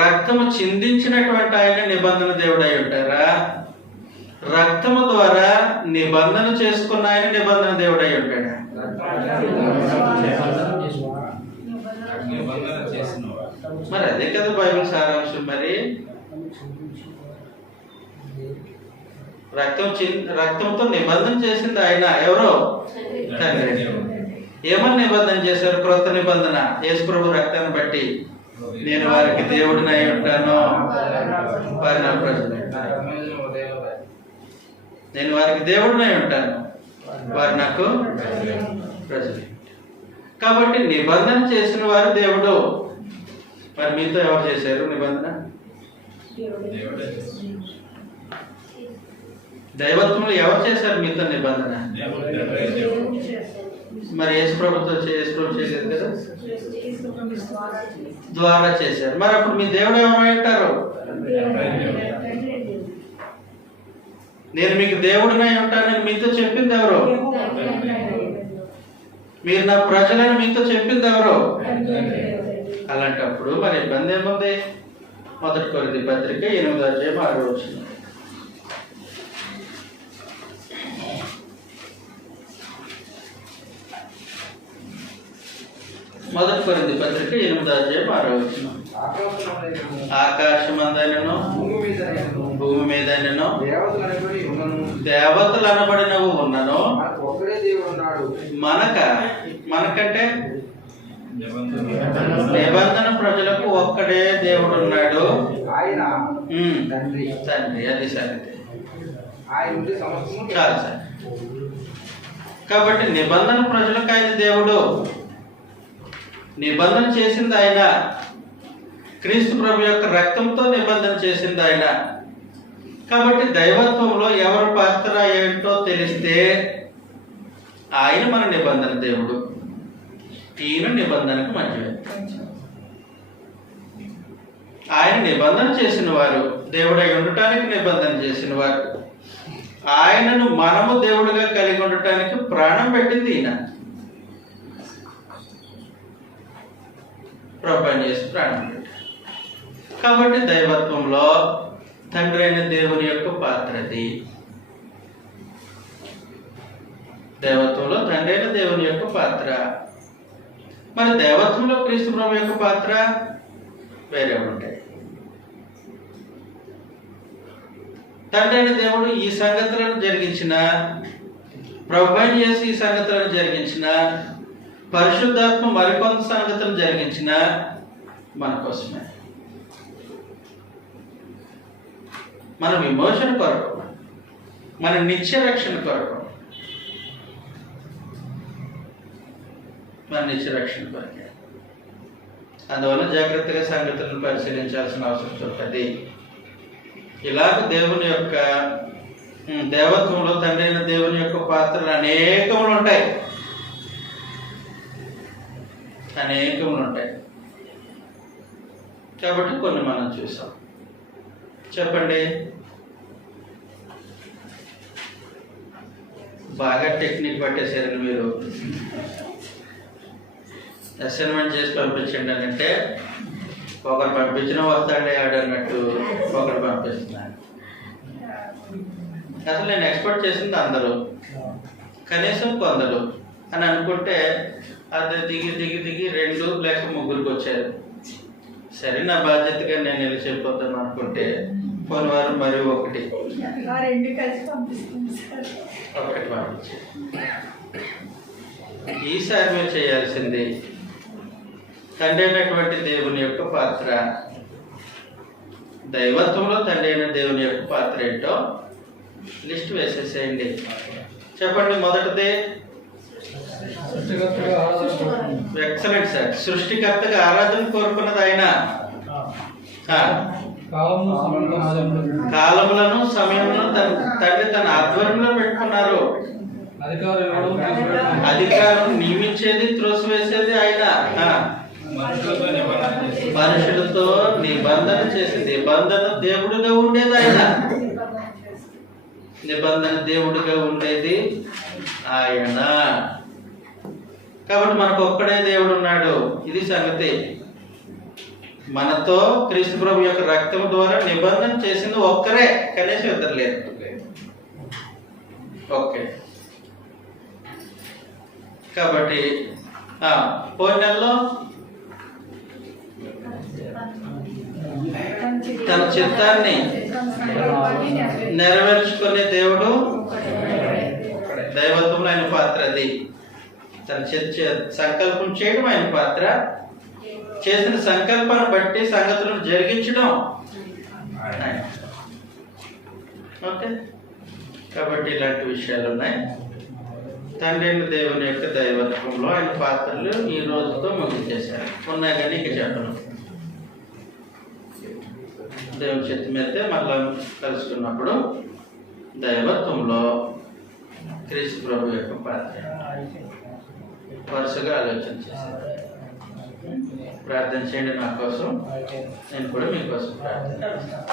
రక్తము చిందించినటువంటి ఆయన నిబంధన దేవుడై ఉంటారా? రక్తము ద్వారా నిబంధన చేసుకున్న ఆయన నిబంధన దేవుడై ఉంటాడా? మరి అదే కదా బైబిల్ సారాంశం. మరి రక్తంతో నిబంధన చేసింది ఆయన. ఎవరో? తండ్రి. ఏమని నిబంధన చేశారు? క్రొత్త నిబంధన. యేసు ప్రభు రక్తాన్ని బట్టి నేను వారికి దేవుడినై ఉంటాను, వారి నా ప్రజలు. నేను వారికి దేవుడినై ఉంటాను, వారు నాకు ప్రజలు. కాబట్టి నిబంధన చేసిన వారు దేవుడు. మరి మీతో ఎవరు చేశారు నిబంధన? దైవత్వంలో ఎవరు చేశారు మీతో నిబంధన? మరి యేసు ప్రభుతో చేసేది కదా, ద్వారా చేశారు. మరి అప్పుడు మీ దేవుడు ఏమై ఉంటారు? నేను మీకు దేవుడినై ఉంటానని మీతో చెప్పింది ఎవరు? మీరు నా ప్రజలని మీతో చెప్పింది ఎవరు? అలాంటప్పుడు మరి ఇబ్బంది ఏముంది? 1 కొరింథీ పత్రిక 8:6. 1 కొరింథీ పత్రిక 8:6. ఆకాశమందైనను భూమి మీదైనను దేవతలు అనబడినవి ఉన్నను మనకంటే నిబంధన ప్రజలకు ఒక్కడే దేవుడు ఉన్నాడు, తండ్రి. అది సంగతి. చాలు సార్. కాబట్టి నిబంధన ప్రజలకు ఆయన దేవుడు. నిబంధన చేసింది ఆయన. క్రీస్తు ప్రభు యొక్క రక్తంతో నిబంధన చేసింది ఆయన. కాబట్టి దైవత్వంలో ఎవరు పాత్ర ఏంటో తెలిస్తే ఆయన మన నిబంధన దేవుడు, ఈయన నిబంధనకు మధ్యవర్తి. ఆయన నిబంధన చేసిన వారు, దేవుడై ఉండటానికి నిబంధన చేసిన వారు, ఆయనను మనము దేవుడిగా కలిగి ఉండటానికి ప్రాణం పెట్టింది ఈయన. ప్రభువైన యేసు ప్రాణం పెట్టారు. కాబట్టి దైవత్వంలో తండ్రి అయిన దేవుని యొక్క పాత్రది. దైవత్వంలో తండ్రి అయిన దేవుని యొక్క పాత్ర. మరి దైవత్వంలో క్రీస్తు ప్రభు యొక్క పాత్ర వేరే ఉంటాయి. తండ్రి అయిన దేవుడు ఈ సంగతులను జరిగించిన, ప్రభువైన యేసు ఈ సంగతులను జరిగించిన, పరిశుద్ధాత్మ మరికొంత సంగతులు జరిగించిన మన కోసమే, మన విమోచన కొరకు, మన నిత్య రక్షణ కొరకు, మన నిత్య రక్షణ కొరకే. అందువల్ల జాగ్రత్తగా సంగతులను పరిశీలించాల్సిన అవసరం ఉంటుంది. ఇలాగ దేవుని యొక్క దేవత్వంలో తండ్రి అయిన దేవుని యొక్క పాత్రలు అనేకములు ఉంటాయి. కాబట్టి కొన్ని మనం చూసాం. చెప్పండి. బాగా టెక్నిక్ పట్టేసారని మీరు. అసైన్మెంట్ చేసి పంపించండి అని అంటే ఒకరు పంపించిన వస్తాడే ఆడన్నట్టు ఒకరు పంపిస్తున్నాను. అసలు నేను ఎక్స్పెక్ట్ చేసింది అందరూ, కనీసం కొందరు అని అనుకుంటే అది దిగి దిగి దిగి 2 లేక 3కి వచ్చారు. సరే నా బాధ్యతగా నేను వెళ్ళిపోతాను అనుకుంటే పోయిన వారం మరి 1 పంపించారు. ఈసారి మీరు చేయాల్సింది తండ్రి అయినటువంటి దేవుని యొక్క పాత్ర, దైవత్వంలో తండ్రి అయిన దేవుని యొక్క పాత్ర ఏంటో లిస్ట్ వేసేసేయండి. చెప్పండి. మొదటిది ఎక్సలెంట్ సార్. సృష్టికర్తగా ఆరాధన కోరుకున్నది ఆయన. కాలములను సమయములను తండ్రి తన ఆధ్వర్యంలో పెట్టుకున్నారు. అధికారం నియమించేది త్రోసివేసేది ఆయన. మనుషులతో నిబంధన చేసి నిబంధన దేవుడిగా ఉండేది ఆయన. నిబంధన దేవుడిగా ఉండేది ఆయన. కాబట్టి మనకు ఒక్కడే దేవుడు ఉన్నాడు. ఇది సంగతి. మనతో క్రీస్తు ప్రభు యొక్క రక్తం ద్వారా నిబంధన చేసింది ఒక్కరే, కనీసం 2 లేరు. ఓకే. కాబట్టి పోయిన నెలలో తన చిత్తాన్ని నెరవేర్చుకునే దేవుడు దైవత్వంలో ఆయన పాత్ర. అది తన సంకల్పం చేయడం ఆయన పాత్ర. చేసిన సంకల్పాన్ని బట్టి సంగతులను జరిగించడం. ఓకే. కాబట్టి ఇలాంటి విషయాలు ఉన్నాయి. తండ్రి దేవుని యొక్క దైవత్వంలో ఆయన పాత్రలు ఈ రోజుతో ముగించేశారు. ఉన్నాయి కానీ ఇక చెప్పను. దేవుని చేతి మీదే మళ్ళా కలుసుకున్నప్పుడు దైవత్వంలో క్రీస్తు ప్రభు యొక్క పాత్ర వరుసగా ఆలోచన చేశారు. ప్రార్థన చేయండి నా కోసం, నేను కూడా మీకోసం ప్రార్థన చేస్తాను.